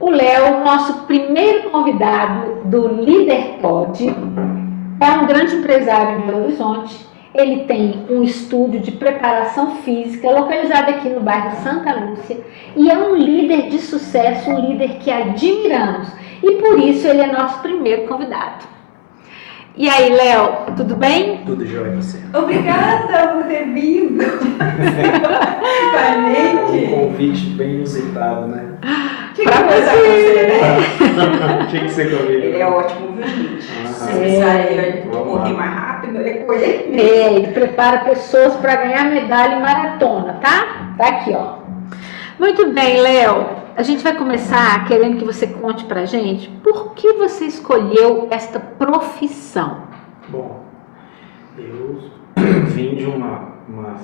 O Léo, nosso primeiro convidado do Líder Pod, é um grande empresário em Belo Horizonte. Ele tem um estúdio de preparação física localizado aqui no bairro Santa Lúcia e é um líder de sucesso, um líder que admiramos e por isso ele é nosso primeiro convidado. E aí, Léo, tudo bem? Tudo jóia, você. Obrigada por ter vindo. Um convite bem inusitado, né? Tinha que conversar com você, né? Tinha que ser comigo. Ele é ótimo, viu, gente? Se precisar correr mais rápido, é com ele. Ele prepara pessoas para ganhar medalha em maratona, tá? Tá aqui, ó. Muito bem, Léo. A gente vai começar querendo que você conte pra gente por que você escolheu esta profissão. Bom, eu vim de uma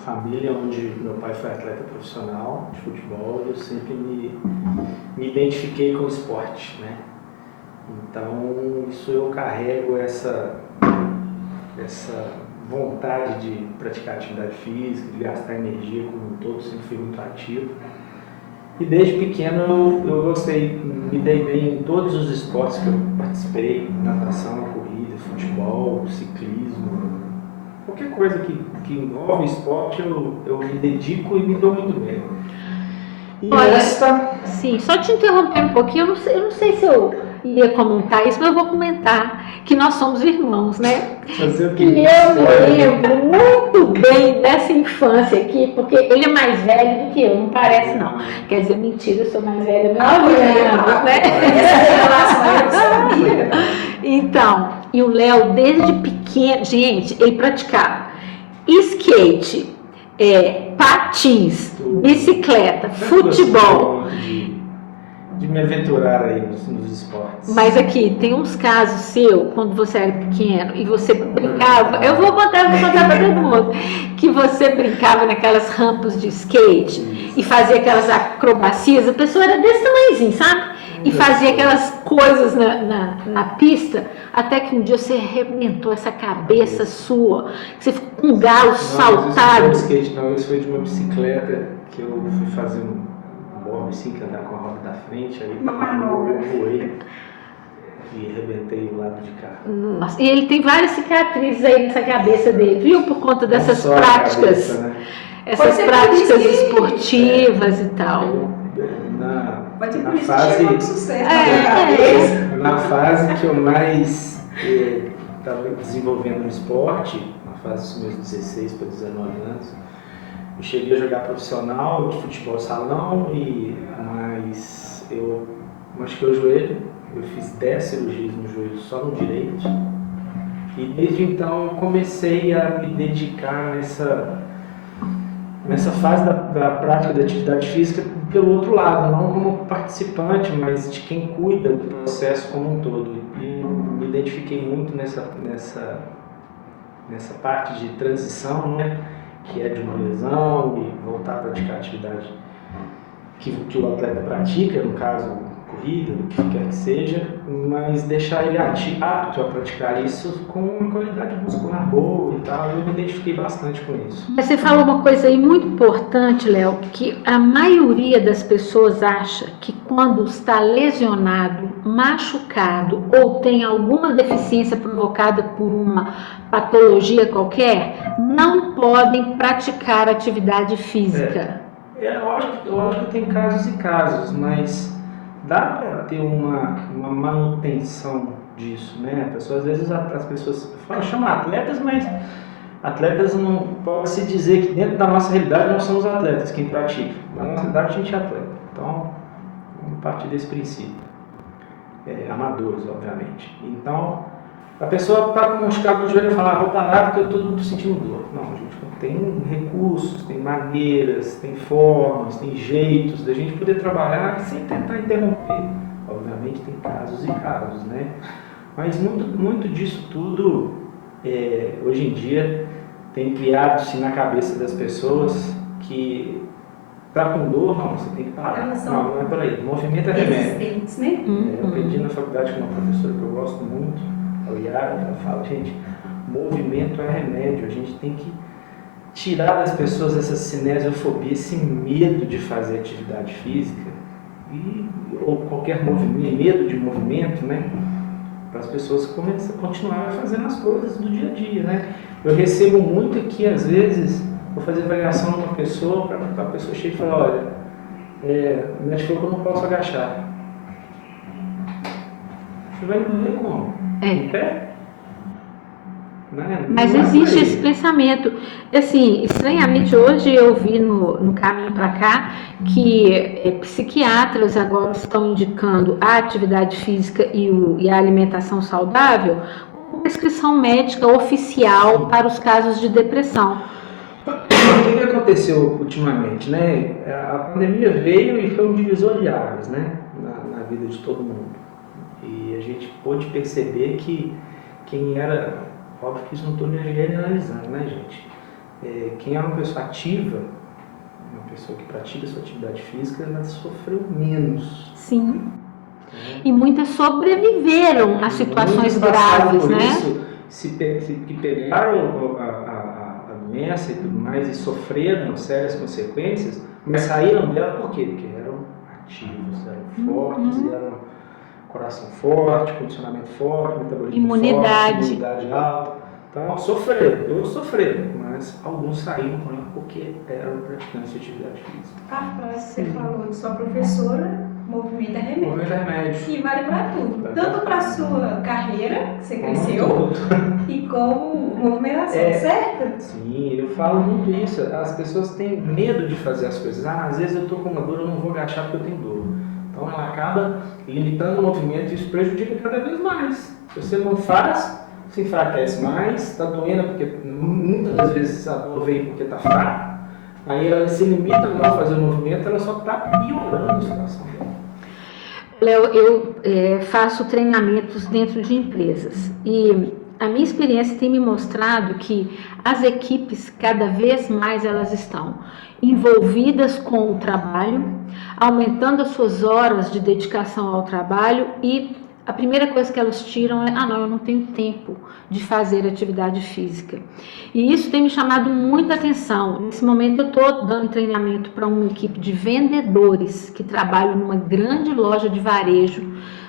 família onde meu pai foi atleta profissional de futebol e eu sempre me identifiquei com o esporte, né? Então, isso eu carrego essa vontade de praticar atividade física, de gastar energia como um todo, sempre fui muito ativo. E desde pequeno eu gostei, me dei bem em todos os esportes que eu participei, natação, corrida, futebol, ciclismo, qualquer coisa que envolve esporte eu me dedico e me dou muito bem. E olha, sim, só te interromper um pouquinho, eu não sei se eu ia comentar isso, mas eu vou comentar que nós somos irmãos, né? Fazer o quê? E eu me lembro muito bem dessa infância aqui, porque ele é mais velho do que eu, não parece não. Quer dizer, mentira, eu sou mais velha, 9 anos, né? Essa relação eu sabia. Então, e o Léo, desde pequeno, gente, ele praticava skate, patins, bicicleta, futebol. De me aventurar aí nos esportes. Mas aqui, tem uns casos seu, quando você era pequeno, e você brincava, eu vou contar pra todo mundo, que você brincava naquelas rampas de skate e fazia aquelas acrobacias, a pessoa era desse tamanhozinho, sabe? E fazia aquelas coisas na pista, até que um dia você arrebentou essa cabeça sua, que você ficou com um galo saltado. Isso foi de skate, não, isso foi de uma bicicleta que eu fui fazer um bob assim, que andar com a roda da frente, aí eu voei e arrebentei o lado de cá. Nossa, e ele tem várias cicatrizes aí nessa cabeça dele, viu? Por conta dessas práticas, cabeça, né? essas práticas esportivas e tal. Pode ser por isso que chegou de sucesso na fase que eu mais estava desenvolvendo no esporte, na fase dos meus 16 para 19 anos, eu cheguei a jogar profissional de futebol salão, mas eu machuquei o joelho, eu fiz 10 cirurgias no joelho só no direito, e desde então eu comecei a me dedicar nessa fase da prática da atividade física pelo outro lado, não como participante, mas de quem cuida do processo como um todo. E me identifiquei muito nessa parte de transição, né, que é de uma lesão e voltar a praticar a atividade que o atleta pratica, no caso corrida, o que quer que seja, mas deixar ele apto a praticar isso com uma qualidade muscular boa e tal. Eu me identifiquei bastante com isso. Mas você falou uma coisa aí muito importante, Léo, que a maioria das pessoas acha que quando está lesionado, machucado ou tem alguma deficiência provocada por uma patologia qualquer, não podem praticar atividade física. É lógico que tem casos e casos, mas dá para ter uma manutenção disso, né? Às vezes as pessoas chamam atletas, mas atletas não pode-se dizer que dentro da nossa realidade nós somos atletas, quem pratica. Na nossa realidade a gente é atleta. Então, vamos partir desse princípio. Amadores, obviamente. Então, a pessoa está com um machucado no joelho e fala, vou parar porque eu estou sentindo dor. Não, gente, tem recursos, tem maneiras, tem formas, tem jeitos da gente poder trabalhar sem tentar interromper. Obviamente tem casos e casos, né? Mas muito disso tudo, hoje em dia, tem criado-se na cabeça das pessoas que tá com dor, não, você tem que parar. Não é por aí. Movimento é remédio. Né? Eu aprendi na faculdade com uma professora que eu gosto muito, a Yara, ela fala, gente, movimento é remédio, a gente tem que tirar das pessoas essa cinesiofobia, esse medo de fazer atividade física ou qualquer movimento, medo de movimento, né? Para as pessoas continuarem fazendo as coisas do dia a dia, né? Eu recebo muito aqui, às vezes, vou fazer avaliação numa pessoa, para a pessoa chega e falar, olha, o médico falou que eu não posso agachar. Você vai entender como? Em pé? Né? Mas Não é existe por aí. esse pensamento. Assim, estranhamente, hoje eu vi no caminho para cá que psiquiatras agora estão indicando a atividade física e a alimentação saudável como prescrição médica oficial para os casos de depressão. O que aconteceu ultimamente, né? A pandemia veio e foi um divisor de águas, né? Na vida de todo mundo. E a gente pôde perceber que quem era, óbvio que isso não estou generalizando, né, gente? Quem era uma pessoa ativa, uma pessoa que pratica sua atividade física, ela sofreu menos. Sim. Né? E muitas sobreviveram a situações graves, né? Isso, que pegaram a doença e tudo mais e sofreram sérias consequências, mas saíram dela por quê? Porque eram ativos, eram fortes, eram coração forte, condicionamento forte, metabolismo Imunidade. forte, imunidade alta. Então, sofreram, eu sofri, mas alguns saíram com ela porque eram praticantes de atividade física. A frase que você falou de sua professora, movimento é remédio. Movimento é remédio. E vale para tudo, tanto para a sua carreira, que você cresceu, Tudo. e como movimentação, certo? Sim, eu falo muito isso. As pessoas têm medo de fazer as coisas. Às vezes eu estou com uma dor, eu não vou agachar porque eu tenho dor. Então ela acaba limitando o movimento e isso prejudica cada vez mais. Se você não faz, se enfraquece mais, está doendo porque muitas das vezes a dor vem porque está fraca. Aí ela se limita a não fazer o movimento, ela só está piorando a situação dela. Léo, eu faço treinamentos dentro de empresas e a minha experiência tem me mostrado que as equipes, cada vez mais elas estão envolvidas com o trabalho, aumentando as suas horas de dedicação ao trabalho e a primeira coisa que elas tiram é, não, eu não tenho tempo de fazer atividade física. E isso tem me chamado muita atenção. Nesse momento eu estou dando treinamento para uma equipe de vendedores que trabalham numa grande loja de varejo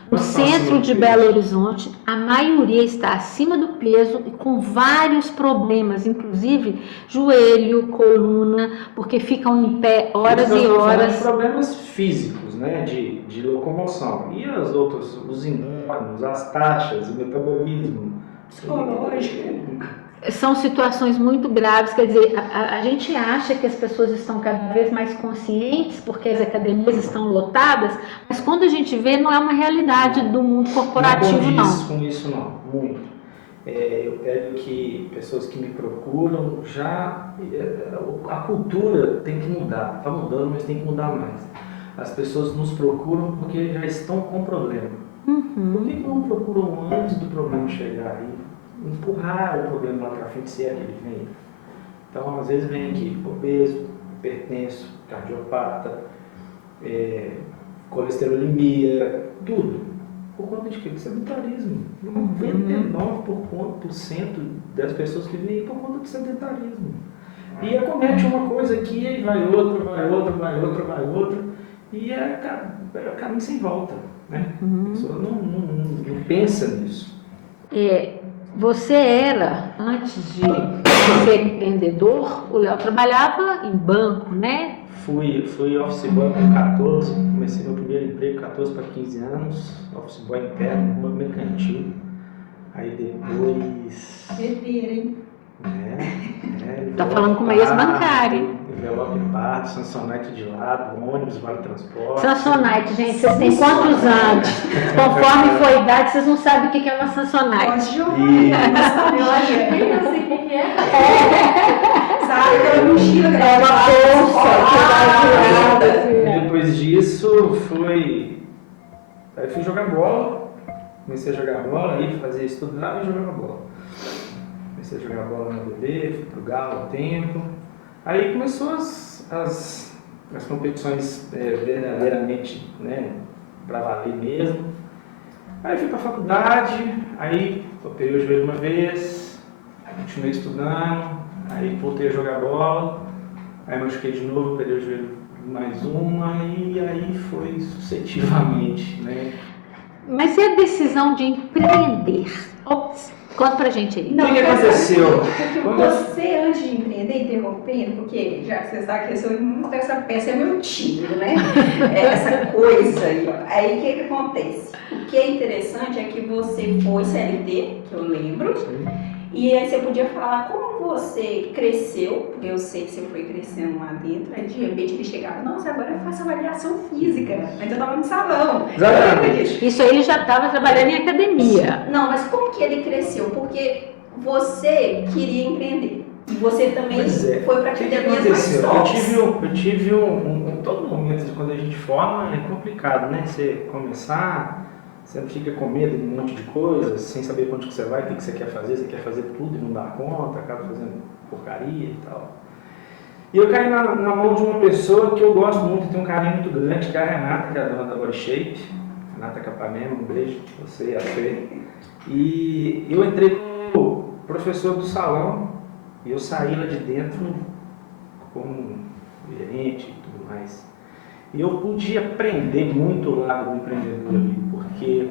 no centro de Belo Horizonte. A maioria está acima do peso e com vários problemas, inclusive joelho, coluna, porque ficam em pé horas e horas. Problemas físicos, né, de locomoção. E os endócrinos, as taxas, o metabolismo. Psicológico. São situações muito graves, quer dizer, a gente acha que as pessoas estão cada vez mais conscientes porque as academias estão lotadas, mas quando a gente vê, não é uma realidade do mundo corporativo, não. Não com isso, não, muito. Eu pego que pessoas que me procuram, a cultura tem que mudar, está mudando, mas tem que mudar mais. As pessoas nos procuram porque já estão com problema. Por que não procuram antes do problema chegar aí? Empurrar o problema lá para frente, se é que ele vem. Então, às vezes vem aqui obeso, hipertenso, cardiopata, colesterolemia, tudo. Por conta de quê? Sedentarismo. 99% das pessoas que vêm por conta do sedentarismo. E acomete uma coisa aqui, e vai outra, e é caminho sem volta. Né? A pessoa não pensa nisso. Você era, antes de ser empreendedor, o Léo trabalhava em banco, né? Fui office boy com 14, comecei meu primeiro emprego 14 para 15 anos, office boy interno, no banco mercantil. Aí depois... Beber, hein? Tá falando com uma ex-bancária. Envelope pardo, Samsonite de lado, ônibus, vale transporte. Samsonite, gente, vocês têm quantos anos? Conforme for a idade, vocês não sabem o que é uma Samsonite. Pode jogar, mas sabe, olha, eu não sei o que é. Sabe, aquela mochila que É uma bolsa que vai virada. Depois disso, aí fui jogar bola, comecei a jogar bola, aí fazia estudar e jogava bola. Comecei a jogar bola na UB, fui pro Galo há tempo. Aí começou as competições verdadeiramente, né, para valer mesmo. Aí fui para a faculdade, aí operei o joelho uma vez, continuei estudando, aí voltei a jogar bola, aí machuquei de novo, operei o joelho mais uma, e aí foi sucessivamente, né? Mas e a decisão de empreender? Conta pra gente aí. O que aconteceu? Porque você, antes de empreender, interrompendo, porque já que você sabe que eu sou muito essa peça, é meu tio, né? Essa coisa aí, ó. Aí o que acontece? O que é interessante é que você foi CLT, que eu lembro, e aí você podia falar como você cresceu, porque eu sei que você foi crescendo lá dentro, aí de repente ele chegava, nossa, agora eu faço avaliação física, mas eu tava no salão. Exatamente. Isso aí ele já estava trabalhando em academia. Não, mas como que ele cresceu? Porque você queria empreender. E você também foi para academias mais tops. Eu tive todo momento quando a gente forma é complicado, né? Você começar, você fica com medo de um monte de coisas, sem saber para onde você vai, o que você quer fazer tudo e não dá conta, acaba fazendo porcaria e tal. E eu caí na mão de uma pessoa que eu gosto muito, tem um carinho muito grande, que é a Renata, que é a dona da Body Shape, Renata Capanema, um beijo pra você e a Fê. E eu entrei como professor do salão e eu saí lá de dentro como gerente e tudo mais. E eu pude aprender muito o lado do empreendedor ali, porque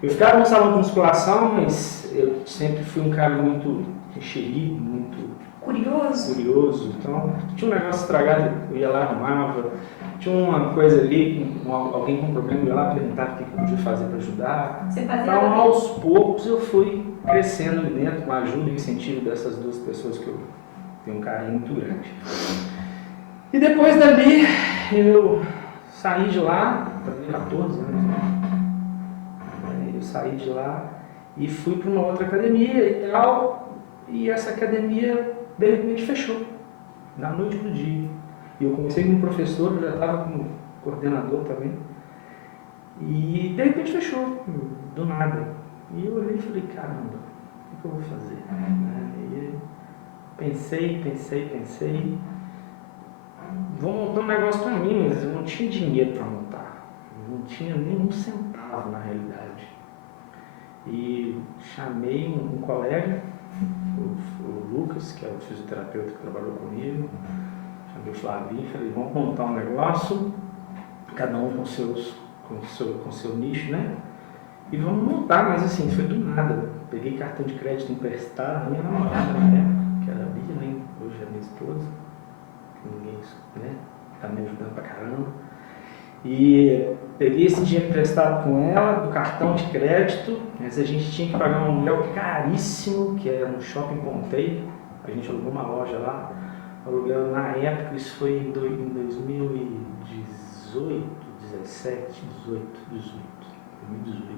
eu ficava no salão de musculação, mas eu sempre fui um cara muito enxerido, muito curioso. Então, tinha um negócio estragado, eu ia lá, arrumava. Tinha uma coisa ali, alguém com problema, eu ia lá perguntar o que eu podia fazer para ajudar. Então, aos poucos, eu fui crescendo ali dentro, com a ajuda e incentivo dessas duas pessoas que eu tenho um carinho muito grande. E depois dali, eu saí de lá, eu 14 anos, né? Eu saí de lá e fui para uma outra academia e tal, e essa academia de repente fechou, da noite pro dia. E eu comecei como professor, eu já estava como coordenador também, e de repente fechou, do nada. E eu olhei e falei, caramba, o que eu vou fazer? E pensei, vou montar um negócio para mim, mas eu não tinha dinheiro para montar, não tinha nem um centavo na realidade. E chamei um colega, o Lucas, que é o fisioterapeuta que trabalhou comigo, chamei o Flavinho e falei, vamos montar um negócio, cada um com seu nicho, né? E vamos montar, mas assim, foi do nada. Peguei cartão de crédito emprestado da minha namorada na época, que era a Bia, né? Hoje é minha esposa, que ninguém, né? Tá me ajudando pra caramba. E peguei esse dinheiro emprestado com ela, do cartão de crédito, mas a gente tinha que pagar um aluguel caríssimo, que era no Shopping Pompei. A gente alugou uma loja lá. O aluguel na época, isso foi em 2018, 2018.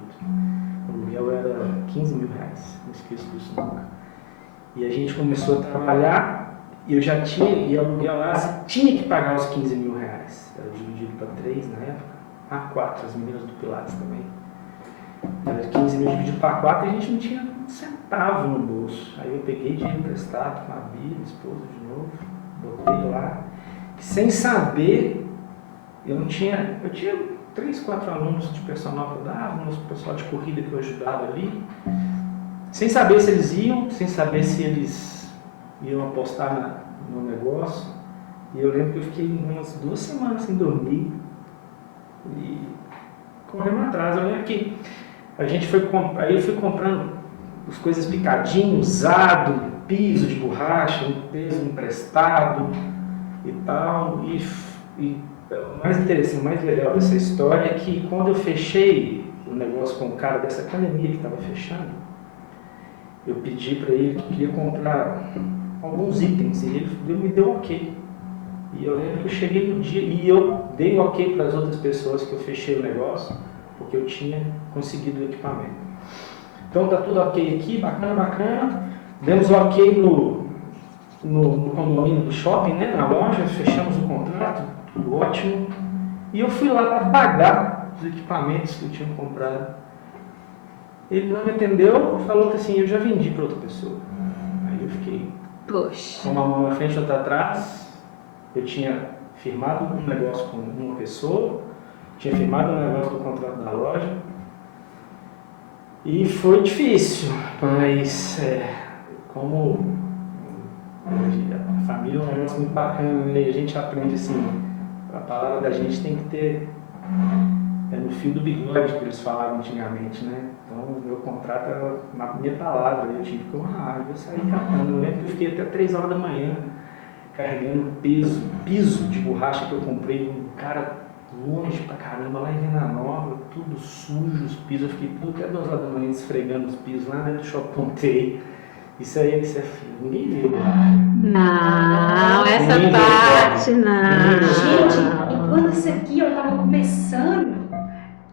O aluguel era 15 mil reais, não esqueço disso nunca. E a gente começou a trabalhar, e eu já tinha, e aluguel lá, você tinha que pagar os 15 mil reais. Era dividido para 3 na época, 4, as meninas do Pilates também. Era 15 mil dividido para 4 e a gente não tinha um centavo no bolso. Aí eu peguei dinheiro emprestado com a Bia, minha esposa, de novo, botei lá. Sem saber, eu tinha 3, 4 alunos de personal que eu dava, um pessoal de corrida que eu ajudava ali, sem saber se eles iam, sem saber se eles iam apostar no negócio. E eu lembro que eu fiquei umas 2 semanas sem dormir e correndo atrás. Eu lembro que a gente aí eu fui comprando as coisas picadinho, usado, piso de borracha, um peso emprestado e tal. E o mais interessante, o mais legal dessa história é que quando eu fechei o negócio com o cara dessa academia que estava fechando, eu pedi para ele que queria comprar alguns itens e ele me deu ok. E eu lembro que eu cheguei no dia e eu dei ok para as outras pessoas que eu fechei o negócio, porque eu tinha conseguido o equipamento. Então tá tudo ok aqui, bacana. Demos ok no condomínio do shopping, né, na loja, fechamos o contrato, tudo ótimo. E eu fui lá para pagar os equipamentos que eu tinha comprado. Ele não me atendeu, falou que assim, eu já vendi para outra pessoa. Aí eu fiquei com uma mão na frente e outra atrás. Eu tinha firmado um negócio com uma pessoa, tinha firmado um negócio do contrato da loja. E foi difícil, mas como a família é um negócio muito bacana, né? A gente aprende assim, a palavra da gente tem que ter no fio do bigode que eles falavam antigamente, né? Então, o meu contrato era a minha palavra, eu tive que honrar, eu saí catando. Eu lembro que eu fiquei até 3 horas da manhã carregando piso de borracha que eu comprei, um cara longe pra caramba, lá em Venda Nova, tudo sujo, os pisos, eu fiquei tudo até 2 horas da manhã esfregando os pisos lá dentro do shopping T. Isso aí é que você é filho, ninguém vê. Não, essa parte não. Gente, e quando isso aqui eu tava começando,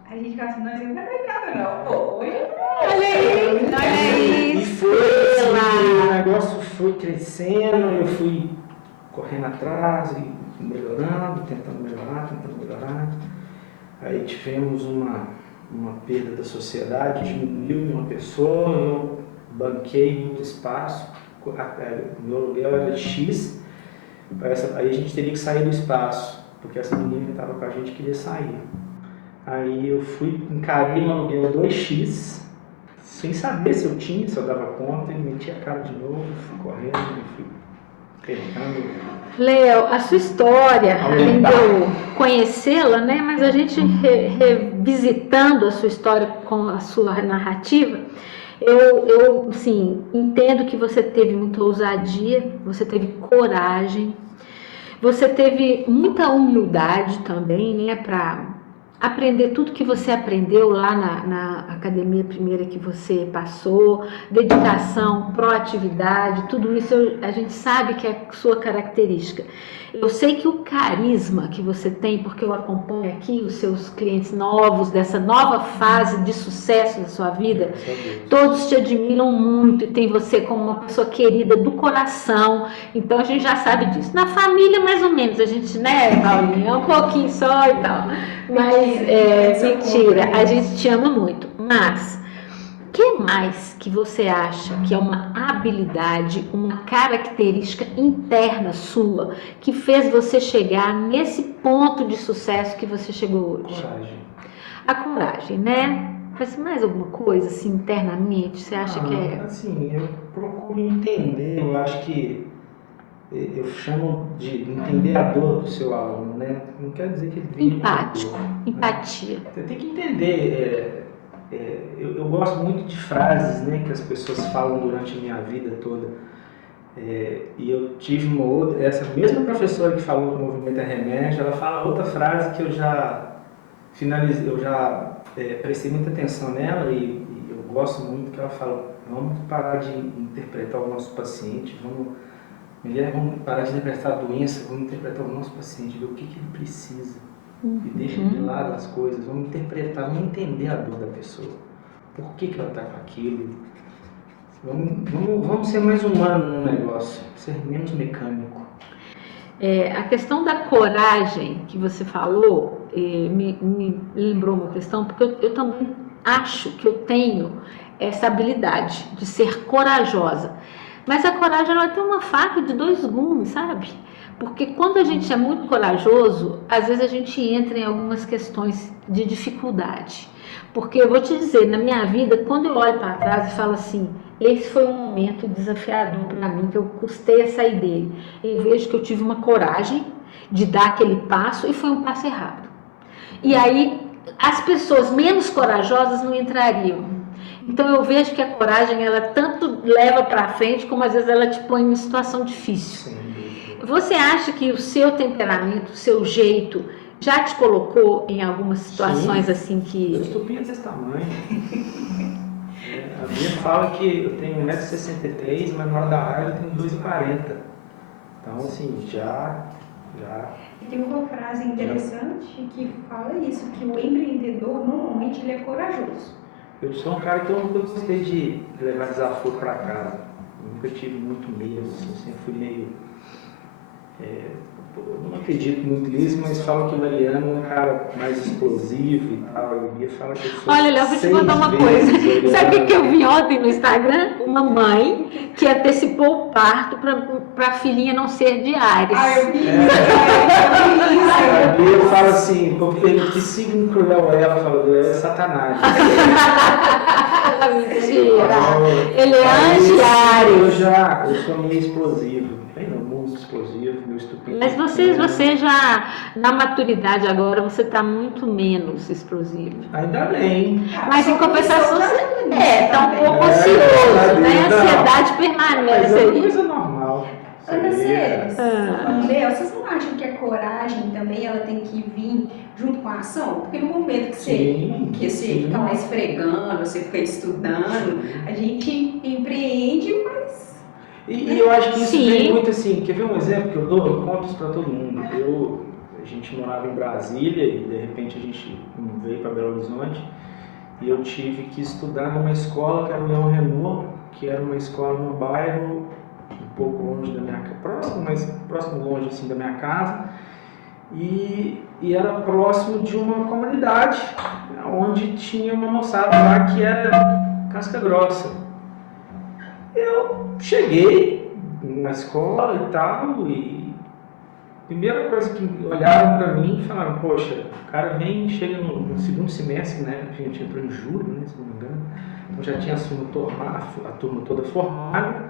a gente ficava assim, nós não é obrigado não, pô, hoje Olha E isso. foi assim, o negócio foi crescendo, eu fui correndo atrás e melhorando, tentando melhorar. Aí tivemos uma perda da sociedade, diminuiu uma pessoa, eu banquei muito espaço, meu aluguel era X, aí a gente teria que sair do espaço, porque essa menina que estava com a gente queria sair. Aí eu encarei meu aluguel 2x, sem saber se eu dava conta, e meti a cara de novo, fui correndo, fui tentando. Léo, a sua história, além de eu conhecê-la, né, mas a gente revisitando a sua história com a sua narrativa, eu assim, entendo que você teve muita ousadia, você teve coragem, você teve muita humildade também, né, para aprender tudo que você aprendeu lá na academia primeira que você passou, dedicação, proatividade, tudo isso a gente sabe que é sua característica. Eu sei que o carisma que você tem, porque eu acompanho aqui os seus clientes novos, dessa nova fase de sucesso da sua vida, todos te admiram muito e tem você como uma pessoa querida do coração, então a gente já sabe disso. Na família, mais ou menos, a gente, né, Paulinha, é um pouquinho só e tal, mas mentira, a gente te ama muito, mas o que mais que você acha que é uma habilidade, uma característica interna sua que fez você chegar nesse ponto de sucesso que você chegou hoje? Coragem. A coragem, né? Mas mais alguma coisa assim internamente, você acha que é? Assim, eu procuro entender, eu acho que eu chamo de entender a dor do seu aluno, né? Não quer dizer que ele vive Empático, dor, né? empatia. Você tem que entender. Eu gosto muito de frases, né, que as pessoas falam durante a minha vida toda. E eu tive essa mesma professora que falou que o movimento é remédio, ela fala outra frase que eu já finalizei, prestei muita atenção nela e eu gosto muito, que ela fala: vamos parar de interpretar o nosso paciente, vamos parar de interpretar a doença, vamos interpretar o nosso paciente, ver o que ele precisa. E deixa de lado as coisas, vamos interpretar, vamos entender a dor da pessoa. Por que ela está com aquilo? Vamos ser mais humanos no negócio, ser menos mecânico. A questão da coragem que você falou me lembrou uma questão, porque eu também acho que eu tenho essa habilidade de ser corajosa. Mas a coragem ela tem uma faca de 2 gumes, sabe? Porque quando a gente é muito corajoso, às vezes a gente entra em algumas questões de dificuldade. Porque eu vou te dizer, na minha vida, quando eu olho para trás e falo assim, esse foi um momento desafiador para mim, que eu custei a sair dele. Eu vejo que eu tive uma coragem de dar aquele passo e foi um passo errado. E aí, as pessoas menos corajosas não entrariam. Então eu vejo que a coragem, ela tanto leva para frente, como às vezes ela te põe em uma situação difícil. Sim. Você acha que o seu temperamento, o seu jeito, já te colocou em algumas situações assim que... Eu estupinho desse tamanho. A minha fala que eu tenho 1,63 m, mas na hora da raiva eu tenho 2,40 m. Então, assim, já... E tem uma frase interessante que fala isso, que o empreendedor, normalmente, ele é corajoso. Eu sou um cara que eu nunca gostei de levar desafio para casa. Eu nunca tive muito medo, assim, eu sempre fui meio... eu não acredito muito nisso, mas falam que o Mariano é um cara mais explosivo e tal. E Bia fala que eu sou... Olha, Léo, vou te contar uma coisa. Sabe o que eu vi ontem no Instagram? Uma mãe que antecipou o parto para a filhinha não ser de Áries. Eu vi A Bia fala assim, eu pergunto que signo cruel é, ela fala, é Satanás. Mentira. Ele é anti-Áries. Eu sou meio explosivo. Bem, não, muito explosivo, meu estupinho Mas você já, na maturidade agora, você está muito menos explosivo. Ainda bem. Mas em compensação, você tá um pouco É, ansioso, né? não. A ansiedade Mas permanece é uma aí. coisa normal. Ana Céres, Ah. Léo, vocês não acham que a coragem também ela tem que vir junto com a ação? Porque no momento que você fica lá esfregando, você fica estudando, a gente empreende, mas... E eu acho que isso Sim. vem muito assim, quer ver um exemplo que eu dou? Eu conto isso para todo mundo. A gente morava em Brasília e de repente a gente veio para Belo Horizonte e eu tive que estudar numa escola que era o Leão Renault, que era uma escola num bairro um pouco longe da minha casa, próximo, mas próximo longe assim da minha casa, e era próximo de uma comunidade onde tinha uma moçada lá que era casca grossa. Eu cheguei na escola e tal, e a primeira coisa que olharam para mim e falaram, poxa, o cara chega no segundo semestre, né? A gente entrou em julho, né, se não me engano, então já tinha a turma toda formada.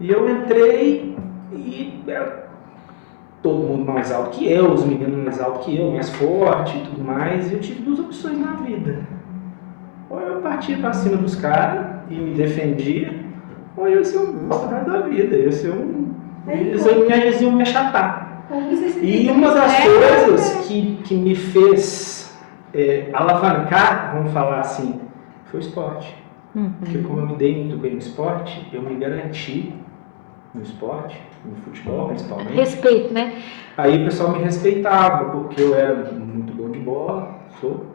E eu entrei e era todo mundo mais alto que eu, os meninos mais alto que eu, mais forte e tudo mais. E eu tive duas opções na vida. Ou eu partia para cima dos caras e me defendia, ou eu ia ser um monstro pro resto da vida. Eles iam me achatar. E uma das coisas que me fez alavancar, vamos falar assim, foi o esporte. Porque como eu me dei muito bem no esporte, eu me garanti no esporte, no futebol principalmente. Respeito, né? Aí o pessoal me respeitava, porque eu era muito bom de bola, sou.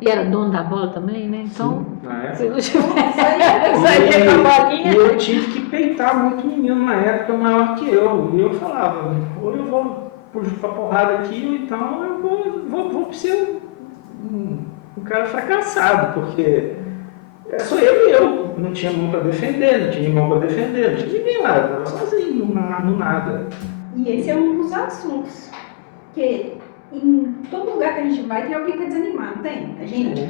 E era dono da bola também, né? Então, Sim, na época. se não tivesse saía com a bolinha. E eu tive que peitar muito menino na época maior que eu. E eu falava, ou eu vou pra porrada aqui, ou então eu vou ser um cara fracassado, porque sou eu e eu. Não tinha mão para defender, não tinha irmão para defender, não tinha ninguém lá, eu estava sozinho, no nada. E esse é um dos assuntos, que em todo lugar que a gente vai tem alguém para desanimar, não tem? A gente?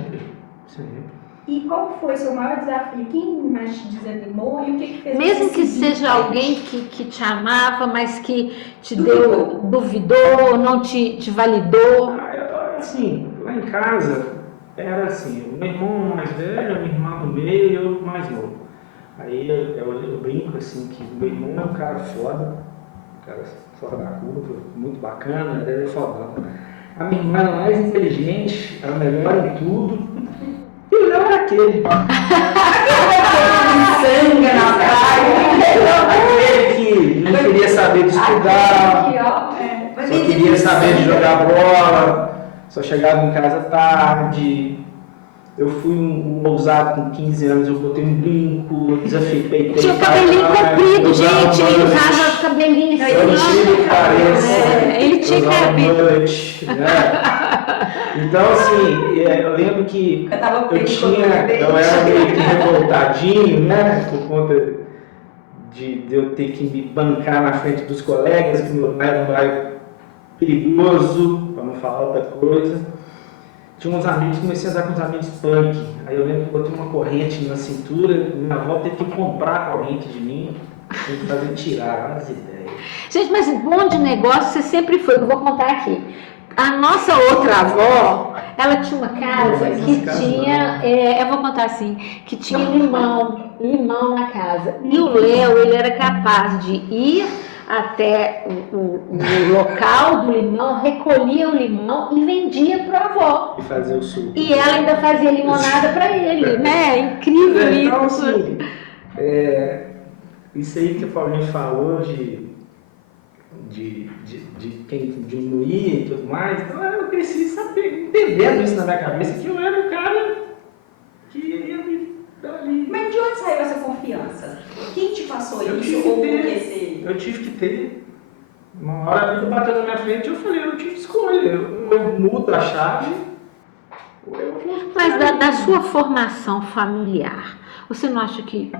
Sempre. E qual foi o seu maior desafio? Quem mais te desanimou e o que fez Mesmo você que seguir seja em frente? alguém que te amava, mas que te Duvidou. duvidou, não te validou. Assim, lá em casa era assim, o meu irmão mais velho, a minha irmã do meio e eu mais novo. Aí eu brinco assim que o meu irmão é um cara foda, um cara fora da curva, muito bacana, ele é fodão. A minha irmã era mais inteligente, era melhor em tudo. E o Léo era aquele. Sanga na praia. Aquele que não queria saber de estudar, Aqui, ó. só queria saber de jogar bola, só chegava em casa tarde. Eu fui um ousado com 15 anos, eu botei um brinco, eu desafiei, peitei. Tinha o cabelinho comprido, gente, ele usava cabelinho assim. Eu não sei que pareça. Ele tinha cabelo. Então, assim, eu lembro que eu era meio que revoltadinho, né, por conta de eu ter que me bancar na frente dos colegas, que meu pai era um bairro perigoso, para não falar outra coisa. Tinha uns amigos, comecei a andar com uns amigos punk. Aí eu lembro que botei uma corrente na cintura, minha avó teve que comprar a corrente de mim, tem que fazer tirar as ideias. Gente, mas bom de negócio você sempre foi, eu vou contar aqui. A nossa outra avó, ela tinha uma casa que tinha, eu vou contar assim, que tinha limão na casa. E o Léo, ele era capaz de ir até o local do limão, recolhia o limão e vendia para a avó. E fazer o suco. E ela ainda fazia limonada para ele, né? Incrível Então, isso. assim, isso aí que o Paulinho falou de quem diminuir e tudo mais, então eu cresci entendendo isso na minha cabeça, que eu era um cara que ia me dar ali. Mas de onde saiu essa confiança? Quem te passou Eu isso? tive Ou que porque ter. você... Eu tive que ter. Uma hora a vida bateu na minha frente e eu falei, eu tive escolha. Eu mudo a chave. Mas da sua formação familiar, você não acha que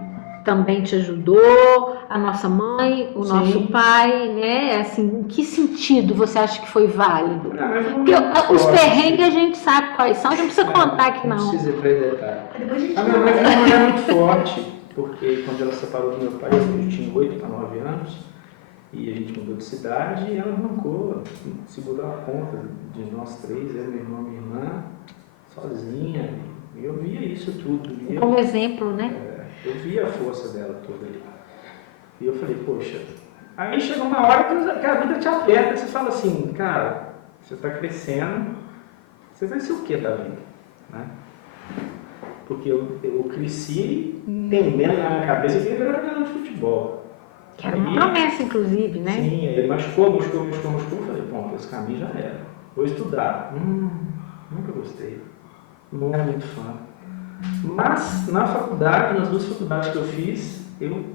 também te ajudou a nossa mãe, o nosso pai, né? Assim, em que sentido você acha que foi válido? Porque os perrengues a gente sabe quais são, a gente não precisa contar aqui não. Não precisa entrar em detalhe. Depois a gente A minha mãe foi uma mulher muito forte, porque quando ela separou do meu pai, eu tinha 8 para 9 anos, E a gente mudou de cidade e ela bancou, segurou a conta de nós três, eu, meu irmão e minha irmã, sozinha. E eu via isso tudo. Como exemplo, né? Eu via a força dela toda ali. E eu falei, poxa, aí chega uma hora que a vida te aperta, você fala assim, cara, você está crescendo, você vai ser o que da vida? Né? Porque eu cresci entendendo na minha cabeça que eu era jogador de futebol. Que era uma promessa, inclusive, né? Sim, aí machucou, eu falei, bom, esse caminho já era. Vou estudar. Nunca gostei. Não era muito fã. Mas na faculdade, nas 2 faculdades que eu fiz,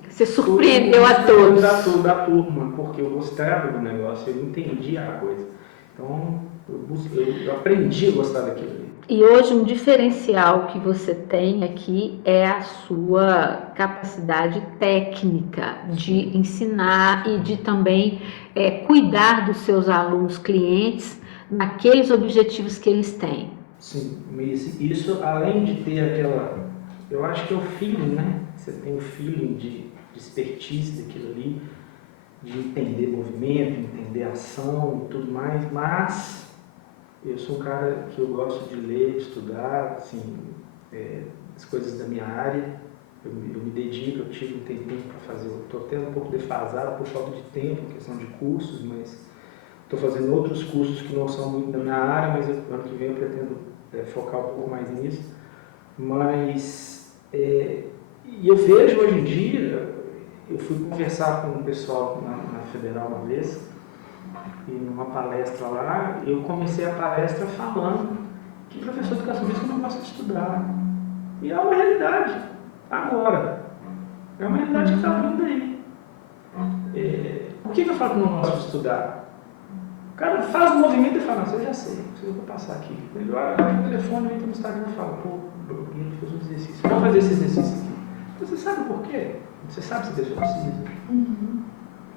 Você surpreendeu a todos. Da turma, porque eu gostava do negócio, eu entendia a coisa. Então, eu aprendi a gostar daquilo ali. E hoje um diferencial que você tem aqui é a sua capacidade técnica de ensinar e de também cuidar dos seus alunos, clientes, naqueles objetivos que eles têm. Sim, mas isso além de ter aquela, eu acho que é o feeling, né? Você tem o feeling de expertise daquilo ali, de entender movimento, entender ação e tudo mais, mas eu sou um cara que eu gosto de ler, estudar, assim, as coisas da minha área. Eu me dedico, eu tiro um tempinho para fazer. Estou até um pouco defasado por falta de tempo, questão de cursos, mas estou fazendo outros cursos que não são muito da minha área, mas ano que vem eu pretendo focar um pouco mais nisso. Mas, e eu vejo hoje em dia, eu fui conversar com o pessoal na Federal uma vez, e numa palestra lá, eu comecei a palestra falando que professor de educação física não gosta de estudar. E é uma realidade, agora. É uma realidade que está vindo aí. Por que eu falo que não gosto de estudar? O cara faz um movimento e fala, eu já sei, eu vou passar aqui. Ele olha no telefone, entra no Instagram e fala, pô, ele fez um exercício, vamos fazer esse exercício aqui. Você sabe por quê? Você sabe se a pessoa precisa.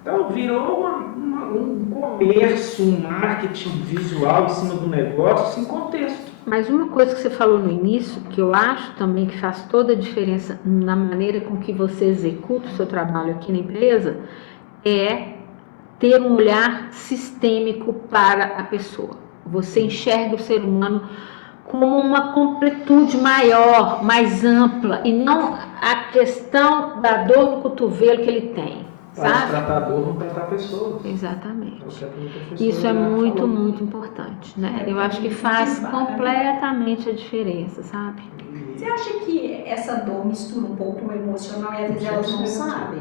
Então virou um comércio, um marketing visual em cima do negócio, sem contexto. Mas uma coisa que você falou no início, que eu acho também que faz toda a diferença na maneira com que você executa o seu trabalho aqui na empresa, é ter um olhar sistêmico para a pessoa. Você enxerga o ser humano como uma completude maior, mais ampla, e não a questão da dor no cotovelo que ele tem. Para o tratador não tratar pessoas. Exatamente. É Isso é muito, muito importante, né? Eu acho que faz completamente a diferença, sabe? Você acha que essa dor mistura um pouco o emocional e às vezes elas não sabem?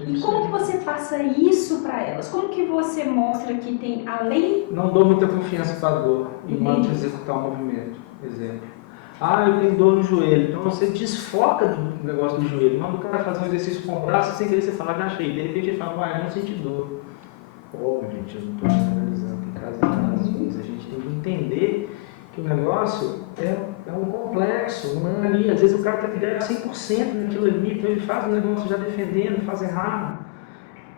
E como que você passa isso para elas? Como que você mostra que tem além... Não dou muita confiança para a dor e mando executar o movimento. Exemplo. Eu tenho dor no joelho. Então você desfoca do negócio do joelho. Manda o cara fazer um exercício com o braço sem querer você falar, já achei. De repente ele fala, eu não senti dor. Óbvio, gente, eu não estou generalizando. Tem casos e casos. A gente tem que entender que o negócio é um complexo. Não é ali. Às vezes o cara está 100% naquilo ali, então ele faz o negócio já defendendo, faz errado.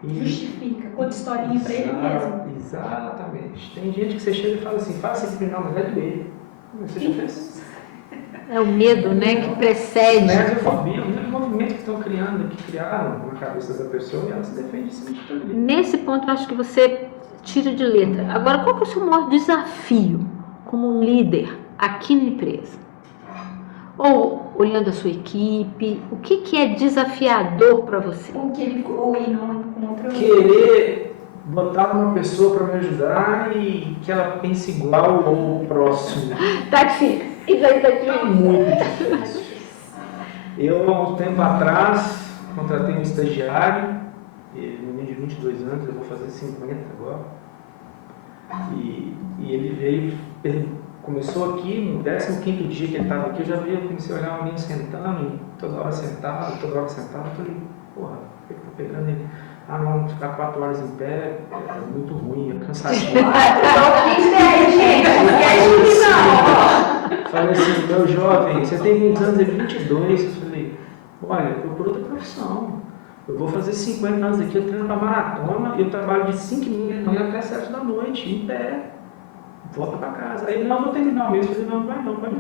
Justifica, conta historinha para ele mesmo. Exatamente. Tem gente que você chega e fala assim, faça esse final, mas vai doer. Você já fez? É o medo, né, que precede. Mesofobia, o movimento que estão criando, que criaram na cabeça da pessoa, e ela se defende de cima de tudo ali. Nesse ponto, eu acho que você tira de letra. Agora, qual que é o seu maior desafio como um líder aqui na empresa? Ou olhando a sua equipe, o que é desafiador para você? O que ele não encontra... Querer botar uma pessoa para me ajudar e que ela pense igual ao próximo. Tá difícil. Isso aí tá difícil. Tá muito difícil. Eu, há um tempo atrás, contratei um estagiário, menino de 22 anos, eu vou fazer 50 agora. E ele veio, começou aqui, no 15º dia que ele estava aqui, eu já comecei a olhar o menino sentando, toda hora sentado, eu falei, porra, por que eu tô pegando ele? Não, ficar 4 horas em pé é muito ruim, é cansativo. Falei assim, meu jovem, você tem 20 anos, é 22. Eu falei, olha, eu por outra profissão. Eu vou fazer 50 anos aqui, eu treino pra maratona, eu trabalho de 5h30 da manhã até 7 da noite, em pé. Volta pra casa. Aí, não, vou terminar o mês. Eu falei, não vai embora.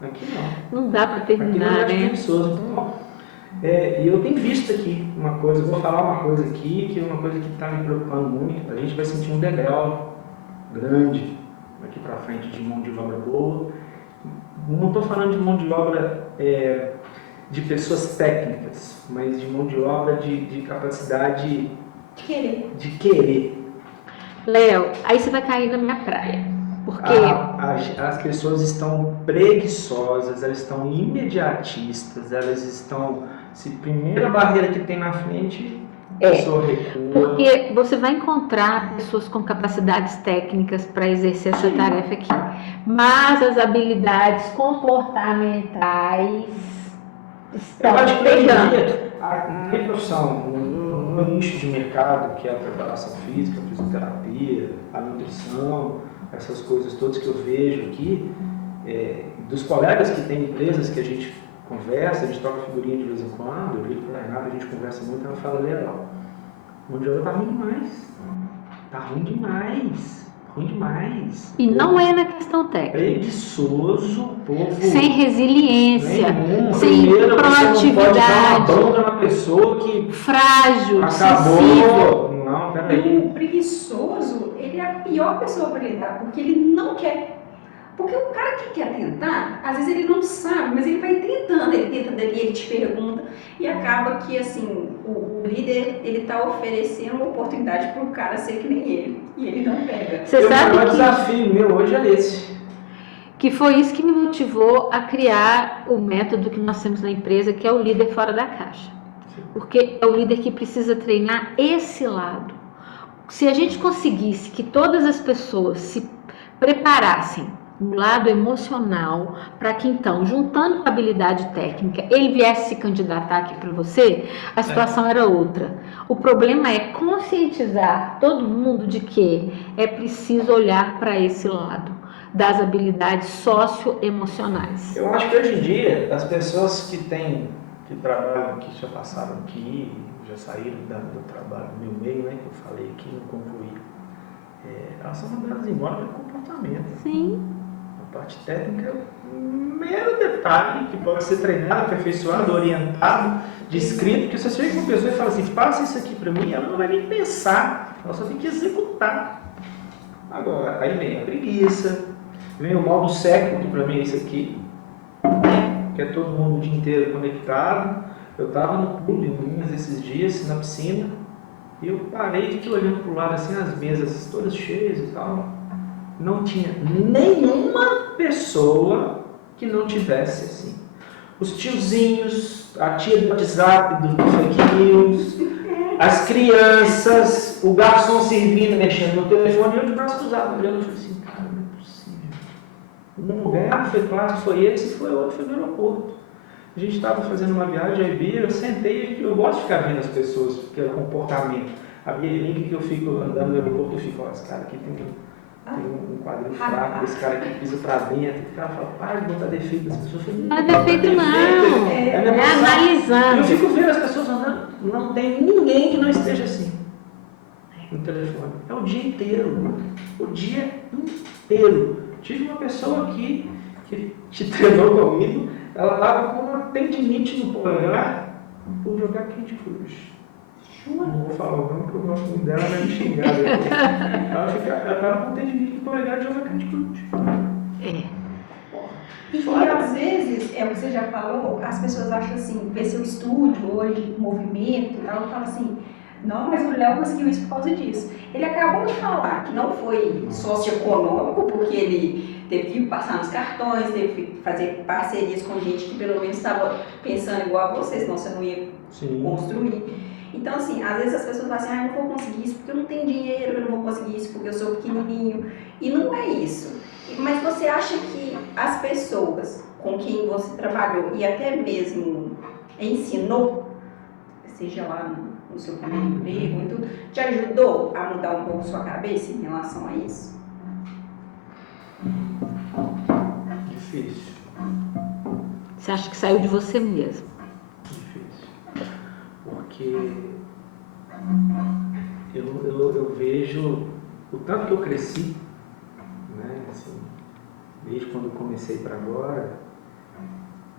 Aqui não. Não dá para terminar, aqui não é né? pessoas. Então, E eu tenho visto aqui uma coisa, vou falar uma coisa aqui, que é uma coisa que está me preocupando muito. A gente vai sentir um degrau grande daqui para frente de mão de obra boa. Não estou falando de mão de obra de pessoas técnicas, mas de mão de obra de capacidade de querer. Léo, aí você vai cair na minha praia. Porque As pessoas estão preguiçosas, elas estão imediatistas, elas estão... Se primeira barreira que tem na frente, a pessoa recua. Porque você vai encontrar pessoas com capacidades técnicas para exercer essa tarefa aqui. Mas as habilidades comportamentais estão pegando. A minha profissão, no meu nicho de mercado, que é a preparação física, a fisioterapia, a nutrição, essas coisas todas que eu vejo aqui, dos colegas que têm empresas que a gente conversa, a gente troca figurinha de vez em quando, eu ligo para Renata, a gente conversa muito, ela fala, Léo, o mão de obra tá ruim demais. Tá ruim demais. Ruim demais. E não é na questão técnica. Preguiçoso, povo. Sem resiliência, Nenhum. sem Primeiro, proatividade. você não pode dar uma bronca na pessoa que frágil, acabou. sensível. Não, peraí. O preguiçoso, ele é a pior pessoa para lidar, porque ele não quer. Porque o cara que quer tentar, às vezes ele não sabe, mas ele vai tentando, ele tenta dali, ele te pergunta, e acaba que, assim, o líder, ele tá oferecendo uma oportunidade para o cara ser que nem ele, e ele não pega. Você O sabe maior que, desafio meu hoje é esse. que foi isso que me motivou a criar o método que nós temos na empresa, que é o líder fora da caixa. Porque é o líder que precisa treinar esse lado. Se a gente conseguisse que todas as pessoas se preparassem no lado emocional, para que então, juntando com a habilidade técnica, ele viesse se candidatar aqui para você, a situação era outra. O problema é conscientizar todo mundo de que é preciso olhar para esse lado das habilidades socioemocionais. Eu acho que hoje em dia, as pessoas que trabalham, que já passaram aqui, já saíram do trabalho, do meu meio, né, que eu falei aqui, não concluí, elas são mandadas embora pelo comportamento. Sim. A parte técnica é um mero detalhe que pode ser treinado, aperfeiçoado, orientado, descrito, porque você chega com uma pessoa e fala assim, passa isso aqui para mim, ela não vai nem pensar, ela só tem que executar. Agora, aí vem a preguiça, vem o modo século, que para mim é isso aqui, que é todo mundo o dia inteiro conectado. Eu estava no clube em Minas esses dias, na piscina, e eu parei e fiquei olhando para o lado assim, as mesas todas cheias e tal. Não tinha nenhuma pessoa que não tivesse assim. Os tiozinhos, a tia do WhatsApp, do fake news, as crianças, o garçom servindo, mexendo no telefone, e eu de braço cruzado olhando, eu falei assim, cara, não é possível. Um lugar foi plástico, foi esse, foi outro, foi no aeroporto. A gente estava fazendo uma viagem, aí vi, eu sentei, eu gosto de ficar vendo as pessoas, porque é o comportamento. A minha link que eu fico andando no aeroporto, eu fico, ó, esse cara aqui tem um quadril fraco, esse cara que pisa pra dentro, o cara fala, para de botar defeito das pessoas. Não é defeito não, é analisando. Eu fico vendo as pessoas andando, não tem ninguém que não esteja assim no telefone. É o dia inteiro, o dia inteiro. Tive uma pessoa aqui que te treinou comigo, ela estava com uma tendinite no polegar por jogar Candy Crush. Não vou falar o nome porque o nome dela vai me xingar. Ela estava com tendinite no polegar de jogar Candy Crush. E às vezes, o que você já falou, as pessoas acham assim, vê seu estúdio hoje, movimento e tal, fala assim, não, mas o Léo conseguiu isso por causa disso. Ele acabou de falar que não foi socioeconômico, porque ele teve que passar nos cartões, teve que fazer parcerias com gente que pelo menos estava pensando igual a você, senão você não ia construir. Então, assim, às vezes as pessoas falam assim, eu não vou conseguir isso porque eu não tenho dinheiro, eu não vou conseguir isso porque eu sou pequenininho. E não é isso. Mas você acha que as pessoas com quem você trabalhou e até mesmo ensinou, seja lá no seu primeiro emprego e tudo, te ajudou a mudar um pouco sua cabeça em relação a isso? Difícil. Você acha que saiu de você mesmo? Difícil. Porque eu vejo o tanto que eu cresci, né, assim, desde quando eu comecei para agora,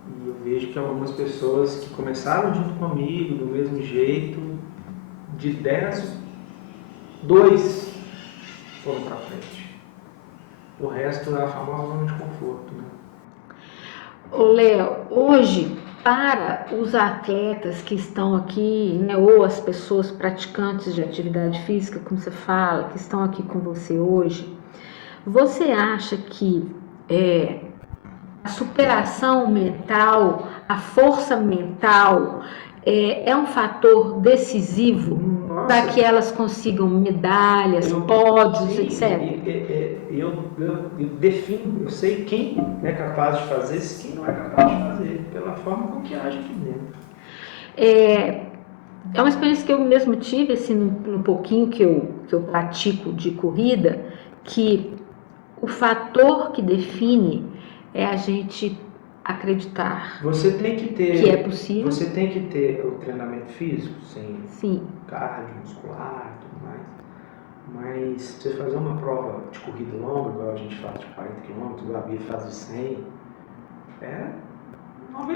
E eu vejo que algumas pessoas que começaram junto comigo, do mesmo jeito, de 10, 2 foram para frente. O resto é a famosa zona de conforto, né? Ô, Léo, hoje, para os atletas que estão aqui, né, ou as pessoas praticantes de atividade física, como você fala, que estão aqui com você hoje, você acha que a superação mental, a força mental, é um fator decisivo para que elas consigam medalhas, pódios, etc.? Eu defino, eu sei quem é capaz de fazer e quem não é capaz de fazer, pela forma com que age aqui dentro. É uma experiência que eu mesmo tive, assim, no pouquinho que eu pratico de corrida, que o fator que define é a gente acreditar Você tem que ter, que é possível. Você tem que ter o treinamento físico, Sim. cardio, muscular, tudo mais. Mas você fazer uma prova de corrida longa, igual a gente faz de 40 km, o Gabi faz de 100, é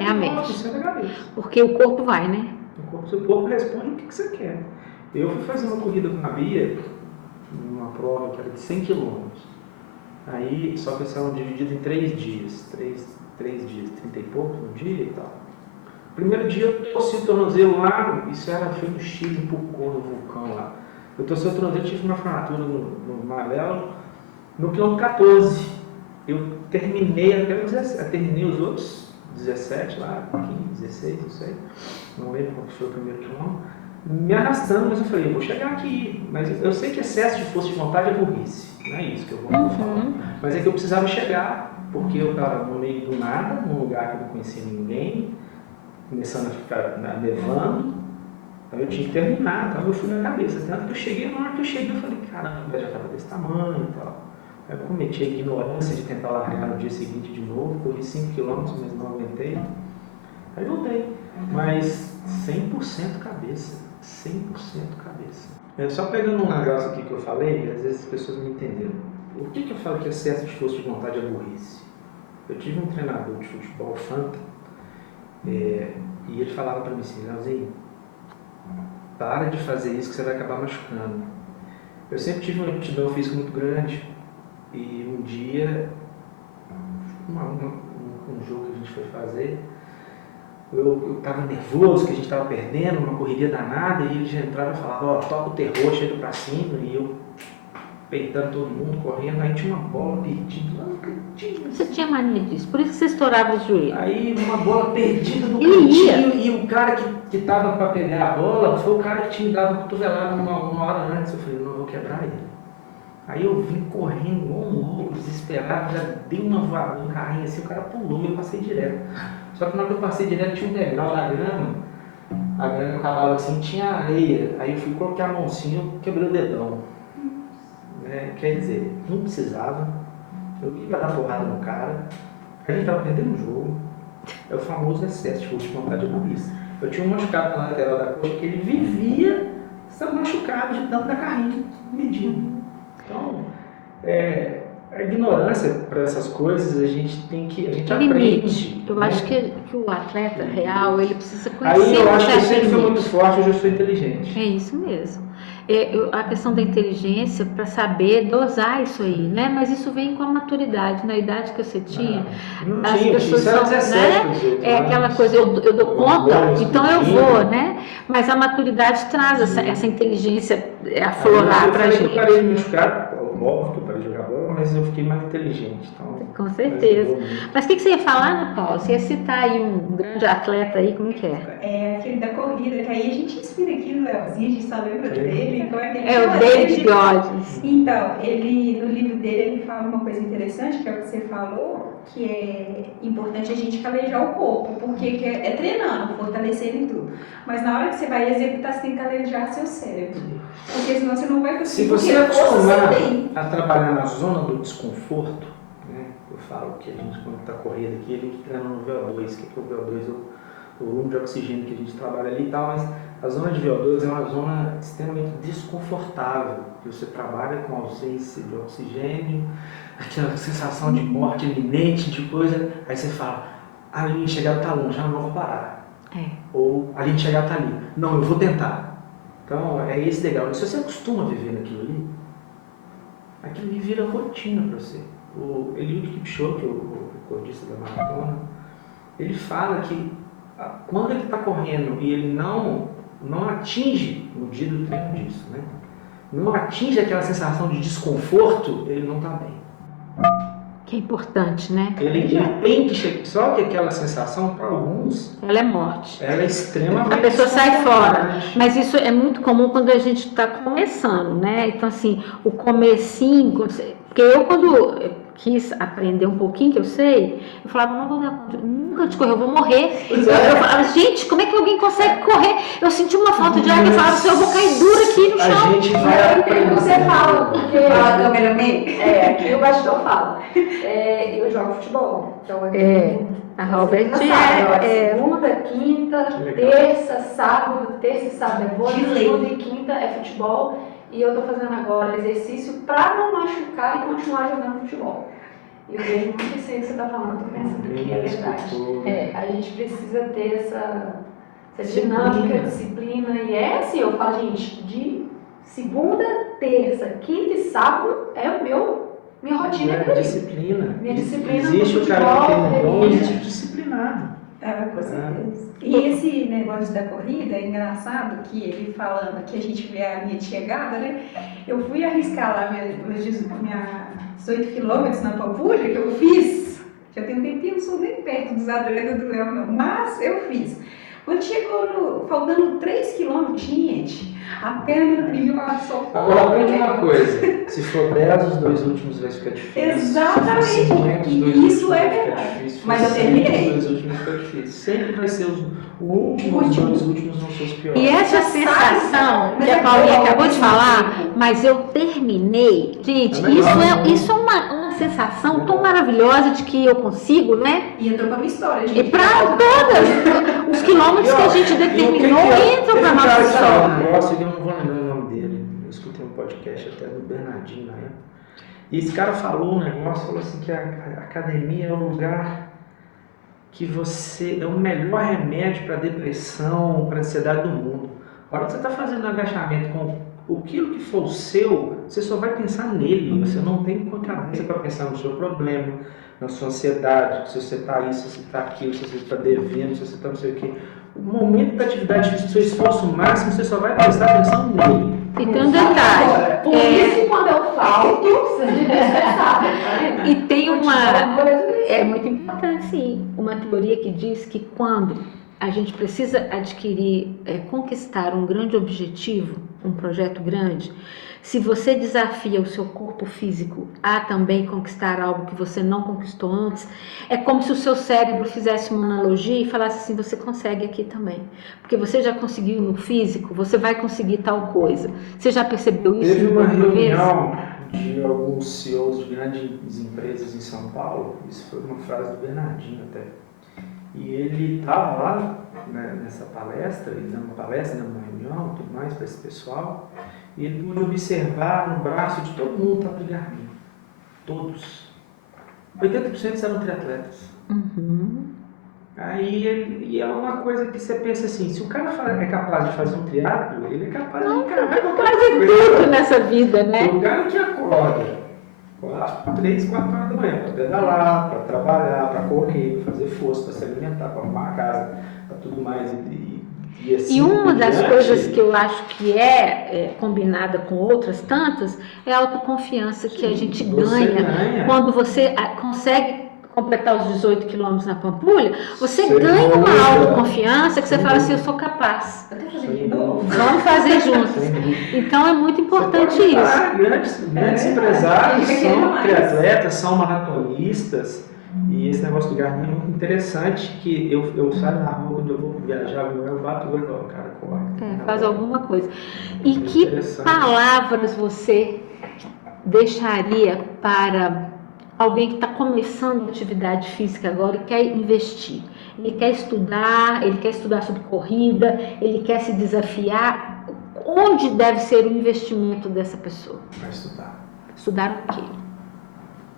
a mente. 99% da cabeça. Porque o corpo vai, né? O seu corpo responde o que você quer. Eu fui fazer uma corrida com a Bia, uma prova que era de 100 km. Aí, só que eles eram divididos em 3 dias. 3 dias, 30 e pouco no dia e tal. Primeiro dia eu torci o tornozelo lá, foi no Chile, em Pucón, no vulcão lá. Eu torci o tornozelo, tive uma fratura no amarelo, no quilômetro 14. Eu terminei até o 17, terminei os outros 17 lá, 15, 16, não sei. Não lembro qual foi o primeiro quilômetro. Me arrastando, mas eu falei, eu vou chegar aqui. Mas eu sei que excesso de força de vontade é burrice. Não é isso que eu vou falar. Mas é que eu precisava chegar, porque eu estava no meio do nada, num lugar que eu não conhecia ninguém, começando a ficar nevando. Então eu tinha que terminar, então eu fui na cabeça. Tanto que eu cheguei, na hora que eu cheguei, eu falei, caramba, já estava desse tamanho e tal. Aí eu cometi a ignorância de tentar largar no dia seguinte de novo, corri 5 km, mas não aguentei. Aí voltei. Mas 100% cabeça. 100% cabeça. Só pegando um negócio aqui que eu falei, às vezes as pessoas não entenderam. Por que eu falo que excesso de força de vontade é burrice? Eu tive um treinador de futebol, Fanta, e ele falava para mim assim, Leozinho, para de fazer isso que você vai acabar machucando. Eu sempre tive uma aptidão física muito grande e um dia, um jogo que a gente foi fazer, eu estava nervoso, que a gente estava perdendo, uma correria danada, e ele já entrava e falava, ó, toca o terror, chega pra cima, e eu peitando todo mundo, correndo, aí tinha uma bola perdida lá no cantinho. Você tinha mania disso, por isso que você estourava o joelho. Aí uma bola perdida no cantinho, e o cara que tava para pegar a bola foi o cara que tinha dado uma cotovelada uma hora antes. Eu falei, não, eu vou quebrar ele. Aí eu vim correndo, igual um louco, desesperado, já dei uma voada no carrinho assim, o cara pulou e eu passei direto. Só que na hora que eu passei direto tinha um degrau da grama, a grama acabava assim, tinha areia. Aí eu fui colocar a mão assim, eu quebrei o dedão. Quer dizer, não precisava, eu ia dar porrada no cara, a gente estava perdendo o jogo, é o famoso excesso de força de vontade de burrice. Eu tinha um machucado na lateral da coxa que ele vivia machucado de tanto da carrinho medindo. Então, a ignorância para essas coisas a gente aprende. Eu acho que o atleta real, ele precisa conhecer. Aí eu acho que eu sempre fui muito forte, hoje eu sou inteligente. É isso mesmo. A questão da inteligência para saber dosar isso aí, né? Mas isso vem com a maturidade. Na idade que você tinha, as pessoas são, 17, né? Aquela coisa, eu dou conta, então eu vou, né? Mas a maturidade traz essa inteligência aflorar para a gente. Eu parei de me machucar, óbvio que eu parei de jogar bola, mas eu fiquei mais inteligente. Então, com certeza. Mas o que você ia falar, Ana Paula? Você ia citar aí um grande atleta aí, como que é? É aquele da corrida, que aí a gente inspira aqui no Leozinho, a gente só lembra dele. Como é que o David Goggins. Então, ele, no livro dele, ele fala uma coisa interessante, que é o que você falou, que é importante a gente calejar o corpo, porque é treinando, fortalecendo e tudo. Mas na hora que você vai executar, você tem que calejar seu cérebro. Porque senão você não vai conseguir. Se você acostumar a trabalhar na zona do desconforto, né? Eu falo que a gente, quando está correndo aqui, a gente treina no VO2, que é o VO2, o volume de oxigênio que a gente trabalha ali e tal, mas a zona de VO2 é uma zona extremamente desconfortável, que você trabalha com ausência de oxigênio, aquela sensação de morte iminente, de coisa, aí você fala, a linha de chegada está longe, não vou parar. É. Ou a linha de chegada está ali, não, eu vou tentar. Então é esse legal. Se você acostuma a viver naquilo ali, aquilo ali vira rotina para você. O Eliud Kipchoge, o recordista da maratona, ele fala que quando ele está correndo e ele não atinge, no dia do treino disso, né? Não atinge aquela sensação de desconforto, ele não está bem. Que é importante, né? Ele tem que chegar. Só que aquela sensação, para alguns, Ela é morte. ela é extremamente. A pessoa sai fora. desconfortante. Mas isso é muito comum quando a gente está começando, né? Então, assim, o comecinho... Porque eu, quando quis aprender um pouquinho, que eu sei, eu falava, não vou dar conta, nunca te correr, eu vou morrer. Eu falava, gente, como é que alguém consegue correr? Eu senti uma falta de ar, que eu falava, assim, eu vou cair dura aqui no chão. A gente vai aprender. Você fala, porque Fala, cameraman. aqui o bastidor fala. Eu jogo futebol. Então A Robert segunda, quinta, Que legal. terça e sábado é vôlei, Que segunda e quinta é futebol. E eu tô fazendo agora exercício pra não machucar e continuar jogando futebol. E eu vejo muito isso aí que você tá falando, eu tô pensando que é verdade. A gente precisa ter essa dinâmica, disciplina. E é assim, eu falo, gente, de segunda, terça, quinta e sábado é minha rotina É aqui. disciplina. Minha disciplina Existe no o cara que tem futebol, dom, é existe o disciplinado. Com certeza. E esse negócio da corrida é engraçado, que ele falando que a gente vê a linha de chegada, né? Eu fui arriscar lá meus 18 quilômetros na Pampulha, que eu fiz. Já tem um tempinho, não sou nem perto dos atletas do Léo, não, mas eu fiz. Quando chegou faltando 3 quilômetros, gente, a perna do trilho passou. Agora aprende uma coisa, se for 10, os 2 últimos vai ficar difícil. Exatamente. Se for 50, os 2 Isso últimos é vai ficar verdade. difícil. Se Mas for eu 100, terminei. os 2 últimos fica difícil. Sempre vai ser o último, os 2 últimos vão ser os piores. E essa sensação que a Paulinha acabou de falar, mas eu terminei, gente, isso é uma sensação tão maravilhosa de que eu consigo, né? E entrou pra minha história, gente. E para todos os quilômetros que a gente determinou entram para a nossa história. Eu gosto, eu não vou lembrar o nome dele. Eu escutei um podcast até do Bernardinho na época. E esse cara falou um negócio, falou assim que a academia é o lugar que você é o melhor remédio para depressão, para ansiedade do mundo. A hora que você está fazendo um agachamento com aquilo que for o seu, você só vai pensar nele. Você não tem com a cabeça para pensar no seu problema, na sua ansiedade, se você está isso, se você está aquilo, se você está devendo, se você está não sei o quê. O momento da atividade física, o seu esforço máximo, você só vai prestar atenção nele. E tem um detalhe. Por isso, quando eu falto, você sabe. E tem é muito importante, sim, uma teoria que diz que quando a gente precisa adquirir, conquistar um grande objetivo, um projeto grande, se você desafia o seu corpo físico a também conquistar algo que você não conquistou antes, é como se o seu cérebro fizesse uma analogia e falasse assim, você consegue aqui também. Porque você já conseguiu no físico, você vai conseguir tal coisa. Você já percebeu isso? Teve uma alguma vez? reunião de alguns CEOs de grandes empresas em São Paulo, isso foi uma frase do Bernardinho até. E ele estava lá, né, nessa palestra, ele dando uma palestra, dando uma reunião, tudo mais para esse pessoal, e ele pôde observar no braço de todo mundo estava de Garmin. Todos. 80% eram triatletas. Uhum. E é uma coisa que você pensa assim, se o cara é capaz de fazer um triatlo, ele é capaz de Fazer tudo nessa vida, né? O cara que acorda 3, 4 horas da manhã para pedalar, para trabalhar, para correr, para fazer força, para se alimentar, para arrumar a casa, para tudo mais. E assim, E uma das diante, coisas que eu acho que é combinada com outras tantas é a autoconfiança que a gente ganha quando você consegue completar os 18 quilômetros na Pampulha, você ganha uma autoconfiança que você fala assim, eu sou capaz. Eu tô fazendo de novo. Vamos fazer juntos. Então é muito importante isso. Grandes empresários são triatletas, são maratonistas, e esse negócio do Garmin é muito interessante, que eu saio na rua quando eu vou viajar, eu bato o olho, não, cara, corre. Faz alguma coisa. E que Interessante. palavras você deixaria para alguém que está começando atividade física agora e quer investir? Ele quer estudar sobre corrida, ele quer se desafiar. Onde deve ser o investimento dessa pessoa? Vai estudar. Estudar o quê?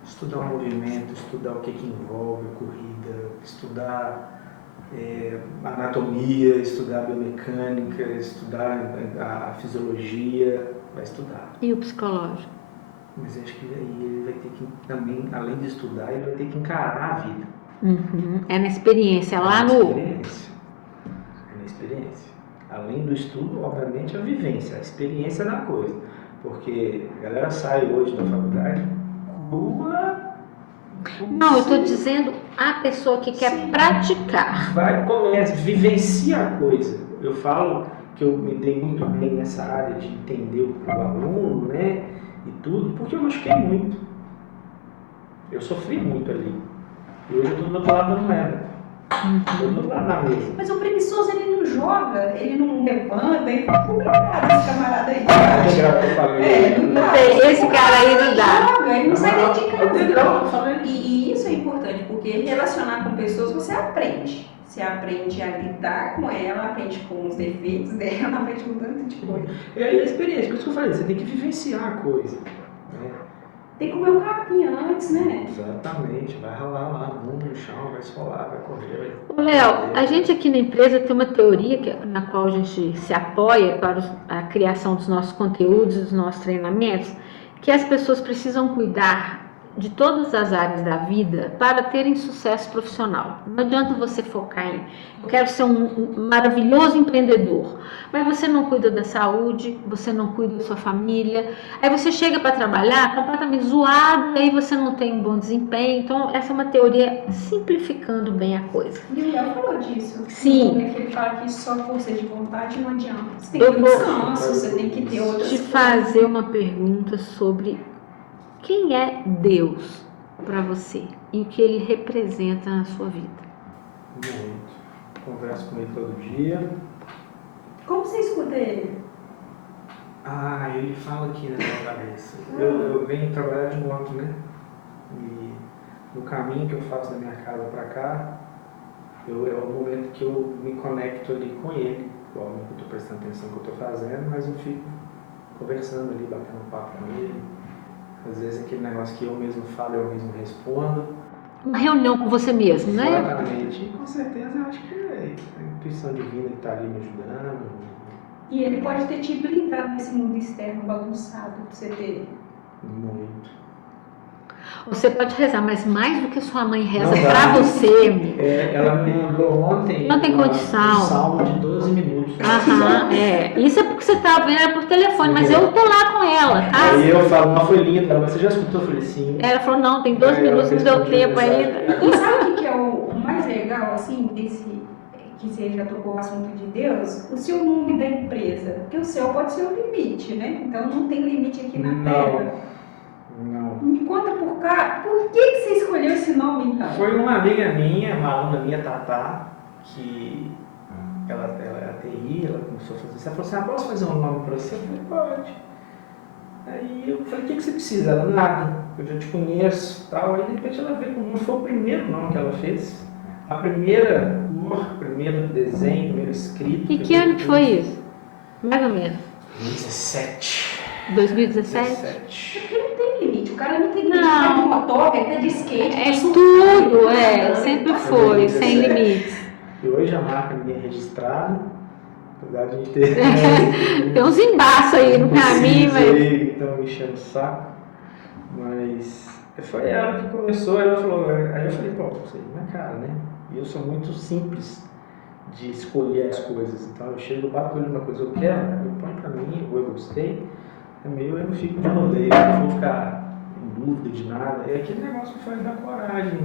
Estudar o movimento, estudar o que envolve a corrida, estudar anatomia, estudar biomecânica, estudar a fisiologia, vai estudar. E o psicológico? Mas acho que aí ele vai ter que também, além de estudar, ele vai ter que encarar a vida. Uhum. É na experiência, lá É no... na experiência. É na experiência. Além do estudo, obviamente, a vivência, a experiência da coisa. Porque a galera sai hoje da faculdade crua. Não, eu estou dizendo a pessoa que quer praticar. Começa, vivencia a coisa. Eu falo que eu me dei muito bem nessa área de entender o aluno, né? E tudo, porque eu machuquei muito. Eu sofri muito ali. E hoje eu estou do outro lado da moeda. Estou do outro lado da mesa. Mas o preguiçoso, ele não joga, ele não levanta, ele fala, complicado esse camarada aí. Não tem, esse cara aí não dá. Joga, ele não sai nem de casa. Legal, eu falei. E isso é importante, porque relacionar com pessoas você aprende. Você aprende a lidar com ela, aprende com os defeitos dela, aprende com tanto de coisa. E aí a experiência, por isso que eu falei, você tem que vivenciar a coisa. Né? Tem que comer um capinha antes, né? Exatamente, vai ralar lá, bunda no chão, vai esfolar, vai correr. Ô, Léo, a gente aqui na empresa tem uma teoria na qual a gente se apoia para a criação dos nossos conteúdos, dos nossos treinamentos, que as pessoas precisam cuidar de todas as áreas da vida para terem sucesso profissional. Não adianta você focar em eu quero ser um maravilhoso empreendedor, mas você não cuida da saúde, você não cuida da sua família, aí você chega para trabalhar completamente zoado, aí você não tem um bom desempenho. Então essa é uma teoria simplificando bem a coisa. E o Léo falou disso. Sim. É que ele fala que só força de vontade não adianta. Você tem que ter descanso, você tem que ter outras Te coisas. fazer uma pergunta sobre quem é Deus para você e o que ele representa na sua vida. Muito. Converso com ele todo dia. Como você escuta ele? Ah, ele fala aqui na minha cabeça. Eu venho trabalhar de moto, né? E no caminho que eu faço da minha casa para cá, é o momento que eu me conecto ali com ele. Obviamente eu estou prestando atenção no que eu estou fazendo, mas eu fico conversando ali, batendo papo com ele. Às vezes aquele negócio que eu mesmo falo, eu mesmo respondo. Uma reunião com você mesmo, né? Exatamente. E com certeza eu acho que é a intuição divina que está ali me ajudando. E ele pode ter te blindado nesse mundo externo bagunçado pra você ter. Muito. Você pode rezar, mas mais do que sua mãe reza Não dá. para você, amigo. Ela me mandou ontem Não tem condição. um salmo de 12 minutos. Aham, isso é porque você tá vendo por telefone, mas eu tô lá com ela, tá? Aí eu falo, não, foi lindo, mas você já escutou? Eu falei, sim. Ela falou, não, tem 12 minutos, não deu tempo ainda. E sabe o que é o mais legal, assim, desse que você já tocou o assunto de Deus? O seu nome da empresa. Porque o céu pode ser o limite, né? Então não tem limite aqui na Terra. Não. Me conta por cá, por que você escolheu esse nome então? Foi uma amiga minha, uma aluna minha, Tatá, que ela é TI, ela começou a fazer isso. Ela falou assim, posso fazer um nome para você? Eu falei, pode. Aí eu falei, o que você precisa? Ela, nada, eu já te conheço e tal. Aí de repente ela veio com o nome, foi o primeiro nome que ela fez. A primeira cor, primeiro desenho, primeiro escrito. E que ano que foi isso? Mais ou menos. 2017. 2017? 17. Não tem limite, o cara não tem limite. Não. Vai de motor, vai até de skate. É de tudo, sempre foi, sem 2017. limites. E hoje a marca minha é registrada, apesar de a gente ter. Tem uns embaços aí no caminho, mas... que estão me enchendo o saco. Mas foi ela que começou, ela falou, aí eu falei, pô, isso aí não é cara, né? E eu sou muito simples de escolher as coisas. Então eu chego, bato o olho numa coisa, eu quero, eu ponho pra mim, ou eu gostei. É meio, eu não fico de rodeio, eu não vou ficar em dúvida de nada. É aquele negócio que faz da coragem.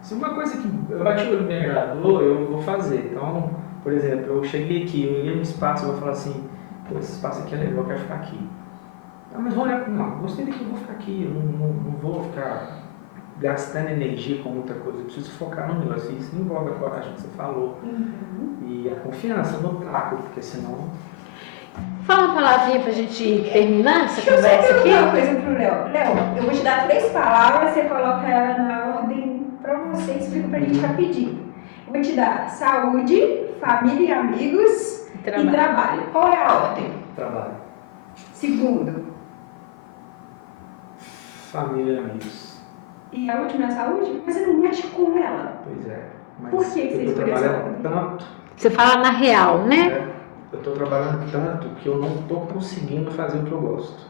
Se uma coisa que eu bati o olho e me agradou, eu vou fazer. Então, por exemplo, eu cheguei aqui, eu ia no espaço, eu vou falar assim, pô, esse espaço aqui é legal, eu quero ficar aqui. Ah, mas vou olhar, não, gostei daqui, eu vou ficar aqui, eu não vou ficar gastando energia com muita coisa, eu preciso focar no negócio. Isso envolve a coragem que você falou. E a confiança no taco, porque senão... Fala uma palavrinha pra gente terminar essa Deixa eu só conversa aqui. perguntar uma coisa pro Léo. Léo, eu vou te dar 3 palavras, você coloca ela na ordem pra você e explica pra gente rapidinho. Eu vou te dar saúde, família e amigos e trabalho. Qual é a ordem? Trabalho. Segundo, Família e amigos. e a última é a saúde, mas você não mexe com ela. Pois é. Mas Por que você eu estou escolheu trabalhando essa tanto, Você fala na real, né? eu estou trabalhando tanto que eu não estou conseguindo fazer o que eu gosto.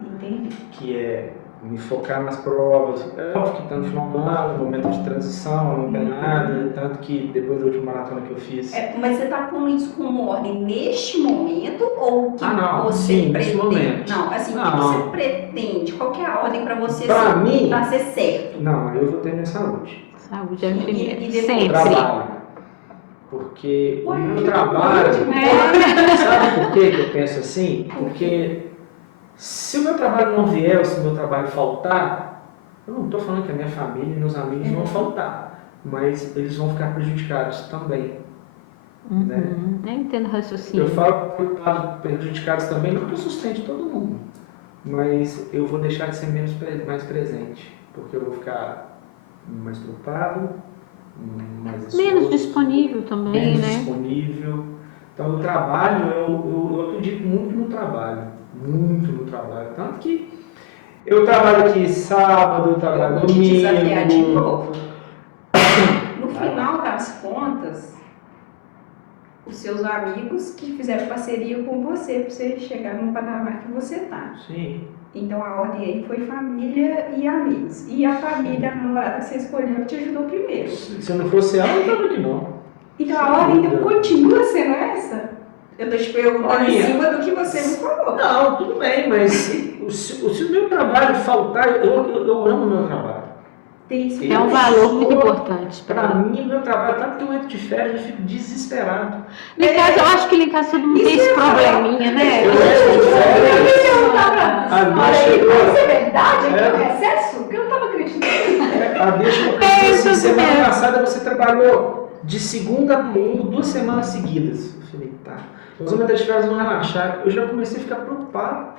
Entendi. Que é me focar nas provas. É óbvio que está no final do ano, no momento de transição, não tem nada. Tanto que depois da última maratona que eu fiz. Mas você está pondo isso como ordem neste momento ou o que não, você sim, pretende? nesse momento. Não, assim, o que Não. você pretende? Qual que é a ordem para você Pra mim- para ser certo? Não, eu vou ter minha saúde. Saúde é E primeiro. depois? Sempre. Trabalho. Porque o Ué, meu que trabalho. É. Sabe por que eu penso assim? Porque se o meu trabalho não vier, ou se o meu trabalho faltar, eu não estou falando que a minha família e meus amigos vão faltar, mas eles vão ficar prejudicados também. Né? Nem entendo raciocínio. Eu falo prejudicados também, não que eu sustente todo mundo, mas eu vou deixar de ser mais presente, porque eu vou ficar mais preocupado, mais Menos ansioso, disponível também, menos né? disponível. Então, o trabalho, eu acredito muito no trabalho. Muito no trabalho. Tanto que eu trabalho aqui sábado, eu trabalho Eu vou te desafiar de domingo. novo. No final das contas, os seus amigos que fizeram parceria com você para você chegar no patamar que você está. Sim. Então a ordem aí foi família e amigos. E a família, a namorada que você escolheu, te ajudou primeiro. Se eu não fosse ela, eu estava aqui não. Então Sem a ordem dúvida. então, continua sendo essa? Eu tô te perguntando em Olha. cima do que você me falou. Não, tudo bem, mas se o meu trabalho faltar, eu amo o meu trabalho. Tem isso. É um valor muito importante Para para mim. mim, o meu trabalho, tanto que eu entro de férias, eu fico desesperado. Lá em casa, eu acho que lá em casa todo mundo tem esse probleminha, né? Eu entro de férias, a Olha Bia aí, chegou. isso é verdade? Aqui É. no recesso? Porque eu não estava acreditando. A Bia chegou É assim, isso semana mesmo. passada você trabalhou de segunda a domingo, 2 semanas seguidas. Eu falei, tá. Nós vamos entrar de férias, vamos relaxar. Eu já comecei a ficar preocupado.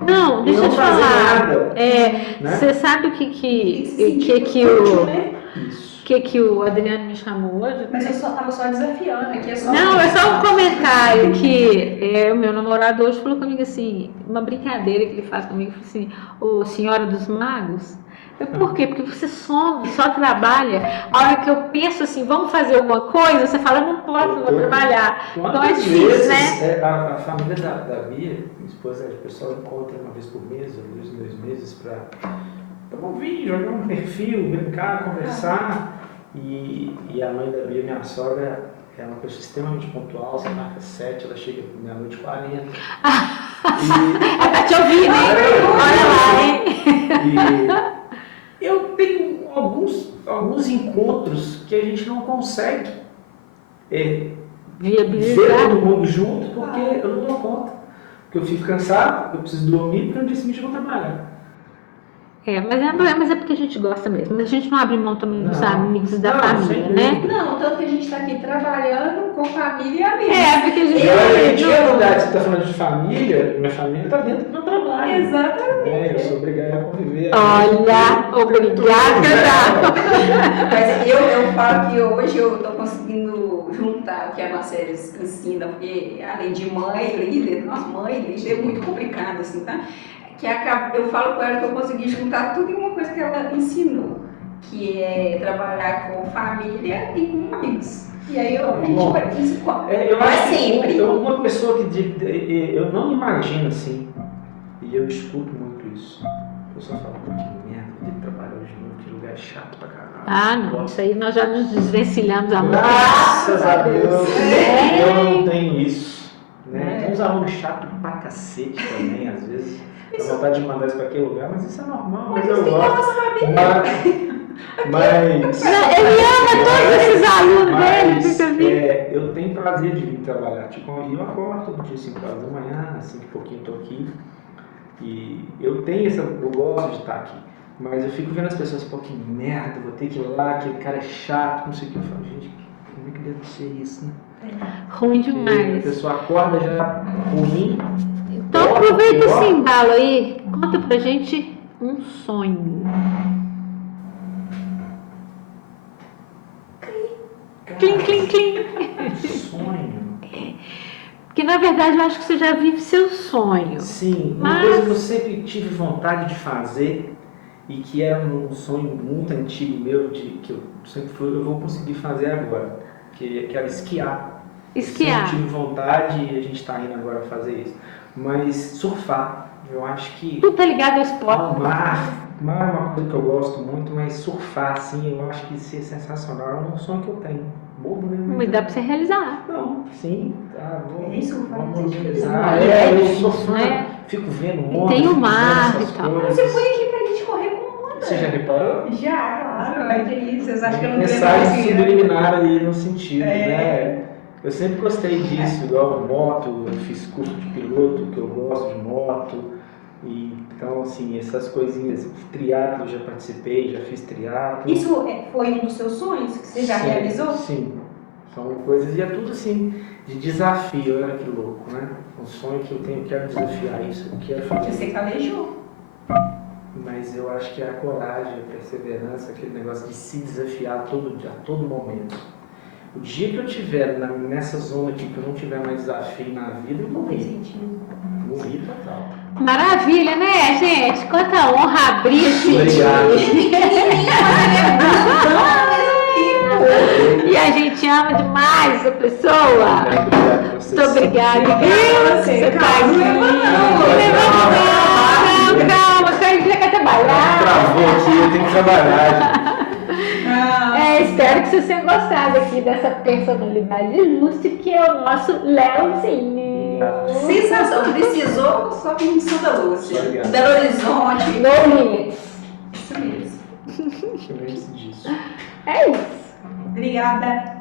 Não, deixa não eu te fazer falar. nada. É, Né? você sabe o Tem que se sentir que útil, né? Isso. que o Adriano me chamou hoje? Mas eu tava só desafiando aqui. É só Não, é só um comentário que o meu namorado hoje falou comigo assim, uma brincadeira que ele faz comigo, falou assim, ô Senhora dos Magos, por quê? Porque você só trabalha, a hora que eu penso assim, vamos fazer alguma coisa, você fala, não posso, não vou trabalhar. Então é Quantas difícil, vezes né? a família da Bia, minha esposa, o pessoal encontra uma vez por mês, ou 2 meses, para ouvir, jogar um perfil, brincar, conversar. E a mãe da Bia, minha sogra, é uma pessoa extremamente pontual, você marca 7, ela chega meia-noite 40. É pra te ouvir, né? Olha lá, hein? E eu tenho alguns encontros que a gente não consegue ver Viabilizar. todo mundo junto, porque eu não dou conta. Porque eu fico cansado, eu preciso dormir, porque no dia seguinte eu vou trabalhar. Mas é porque a gente gosta mesmo. Mas a gente não abre mão também dos Não. amigos e da Não, família, sem né? dúvida. Não, tanto que a gente está aqui trabalhando com família e amigos. Porque a gente E a verdade, você está falando de família, minha família está dentro do meu trabalho. Exatamente. Eu sou obrigado a conviver. Olha, obrigada. Mas eu falo que hoje eu estou conseguindo juntar o que a Marcela ensina, porque além de mãe, líder, nossa, mãe, líder é muito complicado, assim, tá? Eu falo com ela que eu consegui juntar tudo em uma coisa que ela ensinou, que é trabalhar com família e com amigos. E aí a gente vai isso Eu não é acho que sempre. uma pessoa que eu não imagino assim, e eu escuto muito isso. A pessoa fala, que merda, eu tenho que trabalhar hoje de novo, que lugar chato pra caralho. Ah, não, isso aí nós já nos desvencilhamos há muito tempo. Graças a Deus, É. eu não tenho isso. Né? Tem uns alunos chatos pra cacete também, às vezes. Dá vontade de mandar isso pra aquele lugar, mas isso é normal, mas eu gosto. Mas Ele ama todos esses alunos dele, Mas fica vindo. eu tenho prazer de vir trabalhar. Tipo, eu acordo todo dia 5 horas da manhã, assim que pouquinho estou aqui. E eu gosto de estar aqui. Mas eu fico vendo as pessoas, pô, que merda, vou ter que ir lá, aquele cara é chato, não sei o que. Eu falo, gente, como é que deve ser isso, né? Ruim Porque a demais. pessoa acorda já ruim. Então aproveita esse embalo aí, conta pra gente um sonho. Clim, clim, clim. Sonho. Porque na verdade eu acho que você já vive seu sonho. Sim, uma Mas- coisa que eu sempre tive vontade de fazer e que era um sonho muito antigo meu, que eu sempre fui, eu vou conseguir fazer agora, que era esquiar. Esquiar. Eu sempre tive vontade e a gente está indo agora fazer isso. Mas surfar, eu acho que Tudo tá ligado ao esporte. mar é uma coisa que eu gosto muito, mas surfar, assim, eu acho que isso é sensacional. É um sonho que eu tenho. Bobo, né? Mas dá pra você realizar. Não, sim, tá, vamos Não, organizar. é Eu difícil, sou fã, né? fico vendo E onda, tem o fico mar vendo e essas tal. coisas. Você foi aqui pra gente correr com onda. Você já reparou? Já, claro. Mas que isso? Vocês acham que eu não Mensagem lembro? subliminar aí no sentido, É. né? Eu sempre gostei disso, igual moto, eu fiz curso de piloto, que eu gosto de moto. E, então, assim, essas coisinhas, triatlo eu já participei, já fiz triatlo. Isso foi um dos seus sonhos que você já Sim, realizou? Sim, são coisas, e é tudo assim, de desafio, olha que louco, né? Um sonho que eu tenho, quero desafiar isso, eu quero fazer. Você calejou. Mas eu acho que é a coragem, a perseverança, aquele negócio de se desafiar a todo momento. O dia que eu estiver nessa zona aqui, que eu não tiver mais desafio na vida, eu morri. Morri total. Maravilha, né, gente? Quanta honra abrir esse Obrigado. E a gente ama demais a pessoa. Obrigado a vocês. Muito obrigada. Obrigada a você. Você tá Calma, aqui. Calma, que a gente já quer trabalhar. Travou aqui, eu tenho que trabalhar. Espero que vocês tenham gostado aqui dessa personalidade ilustre que é o nosso Leozinho. Sensação. Precisou, só que em Santa Lúcia. Obrigado. Belo Horizonte. No limits. Isso mesmo. Lembre-se disso. É isso. Obrigada.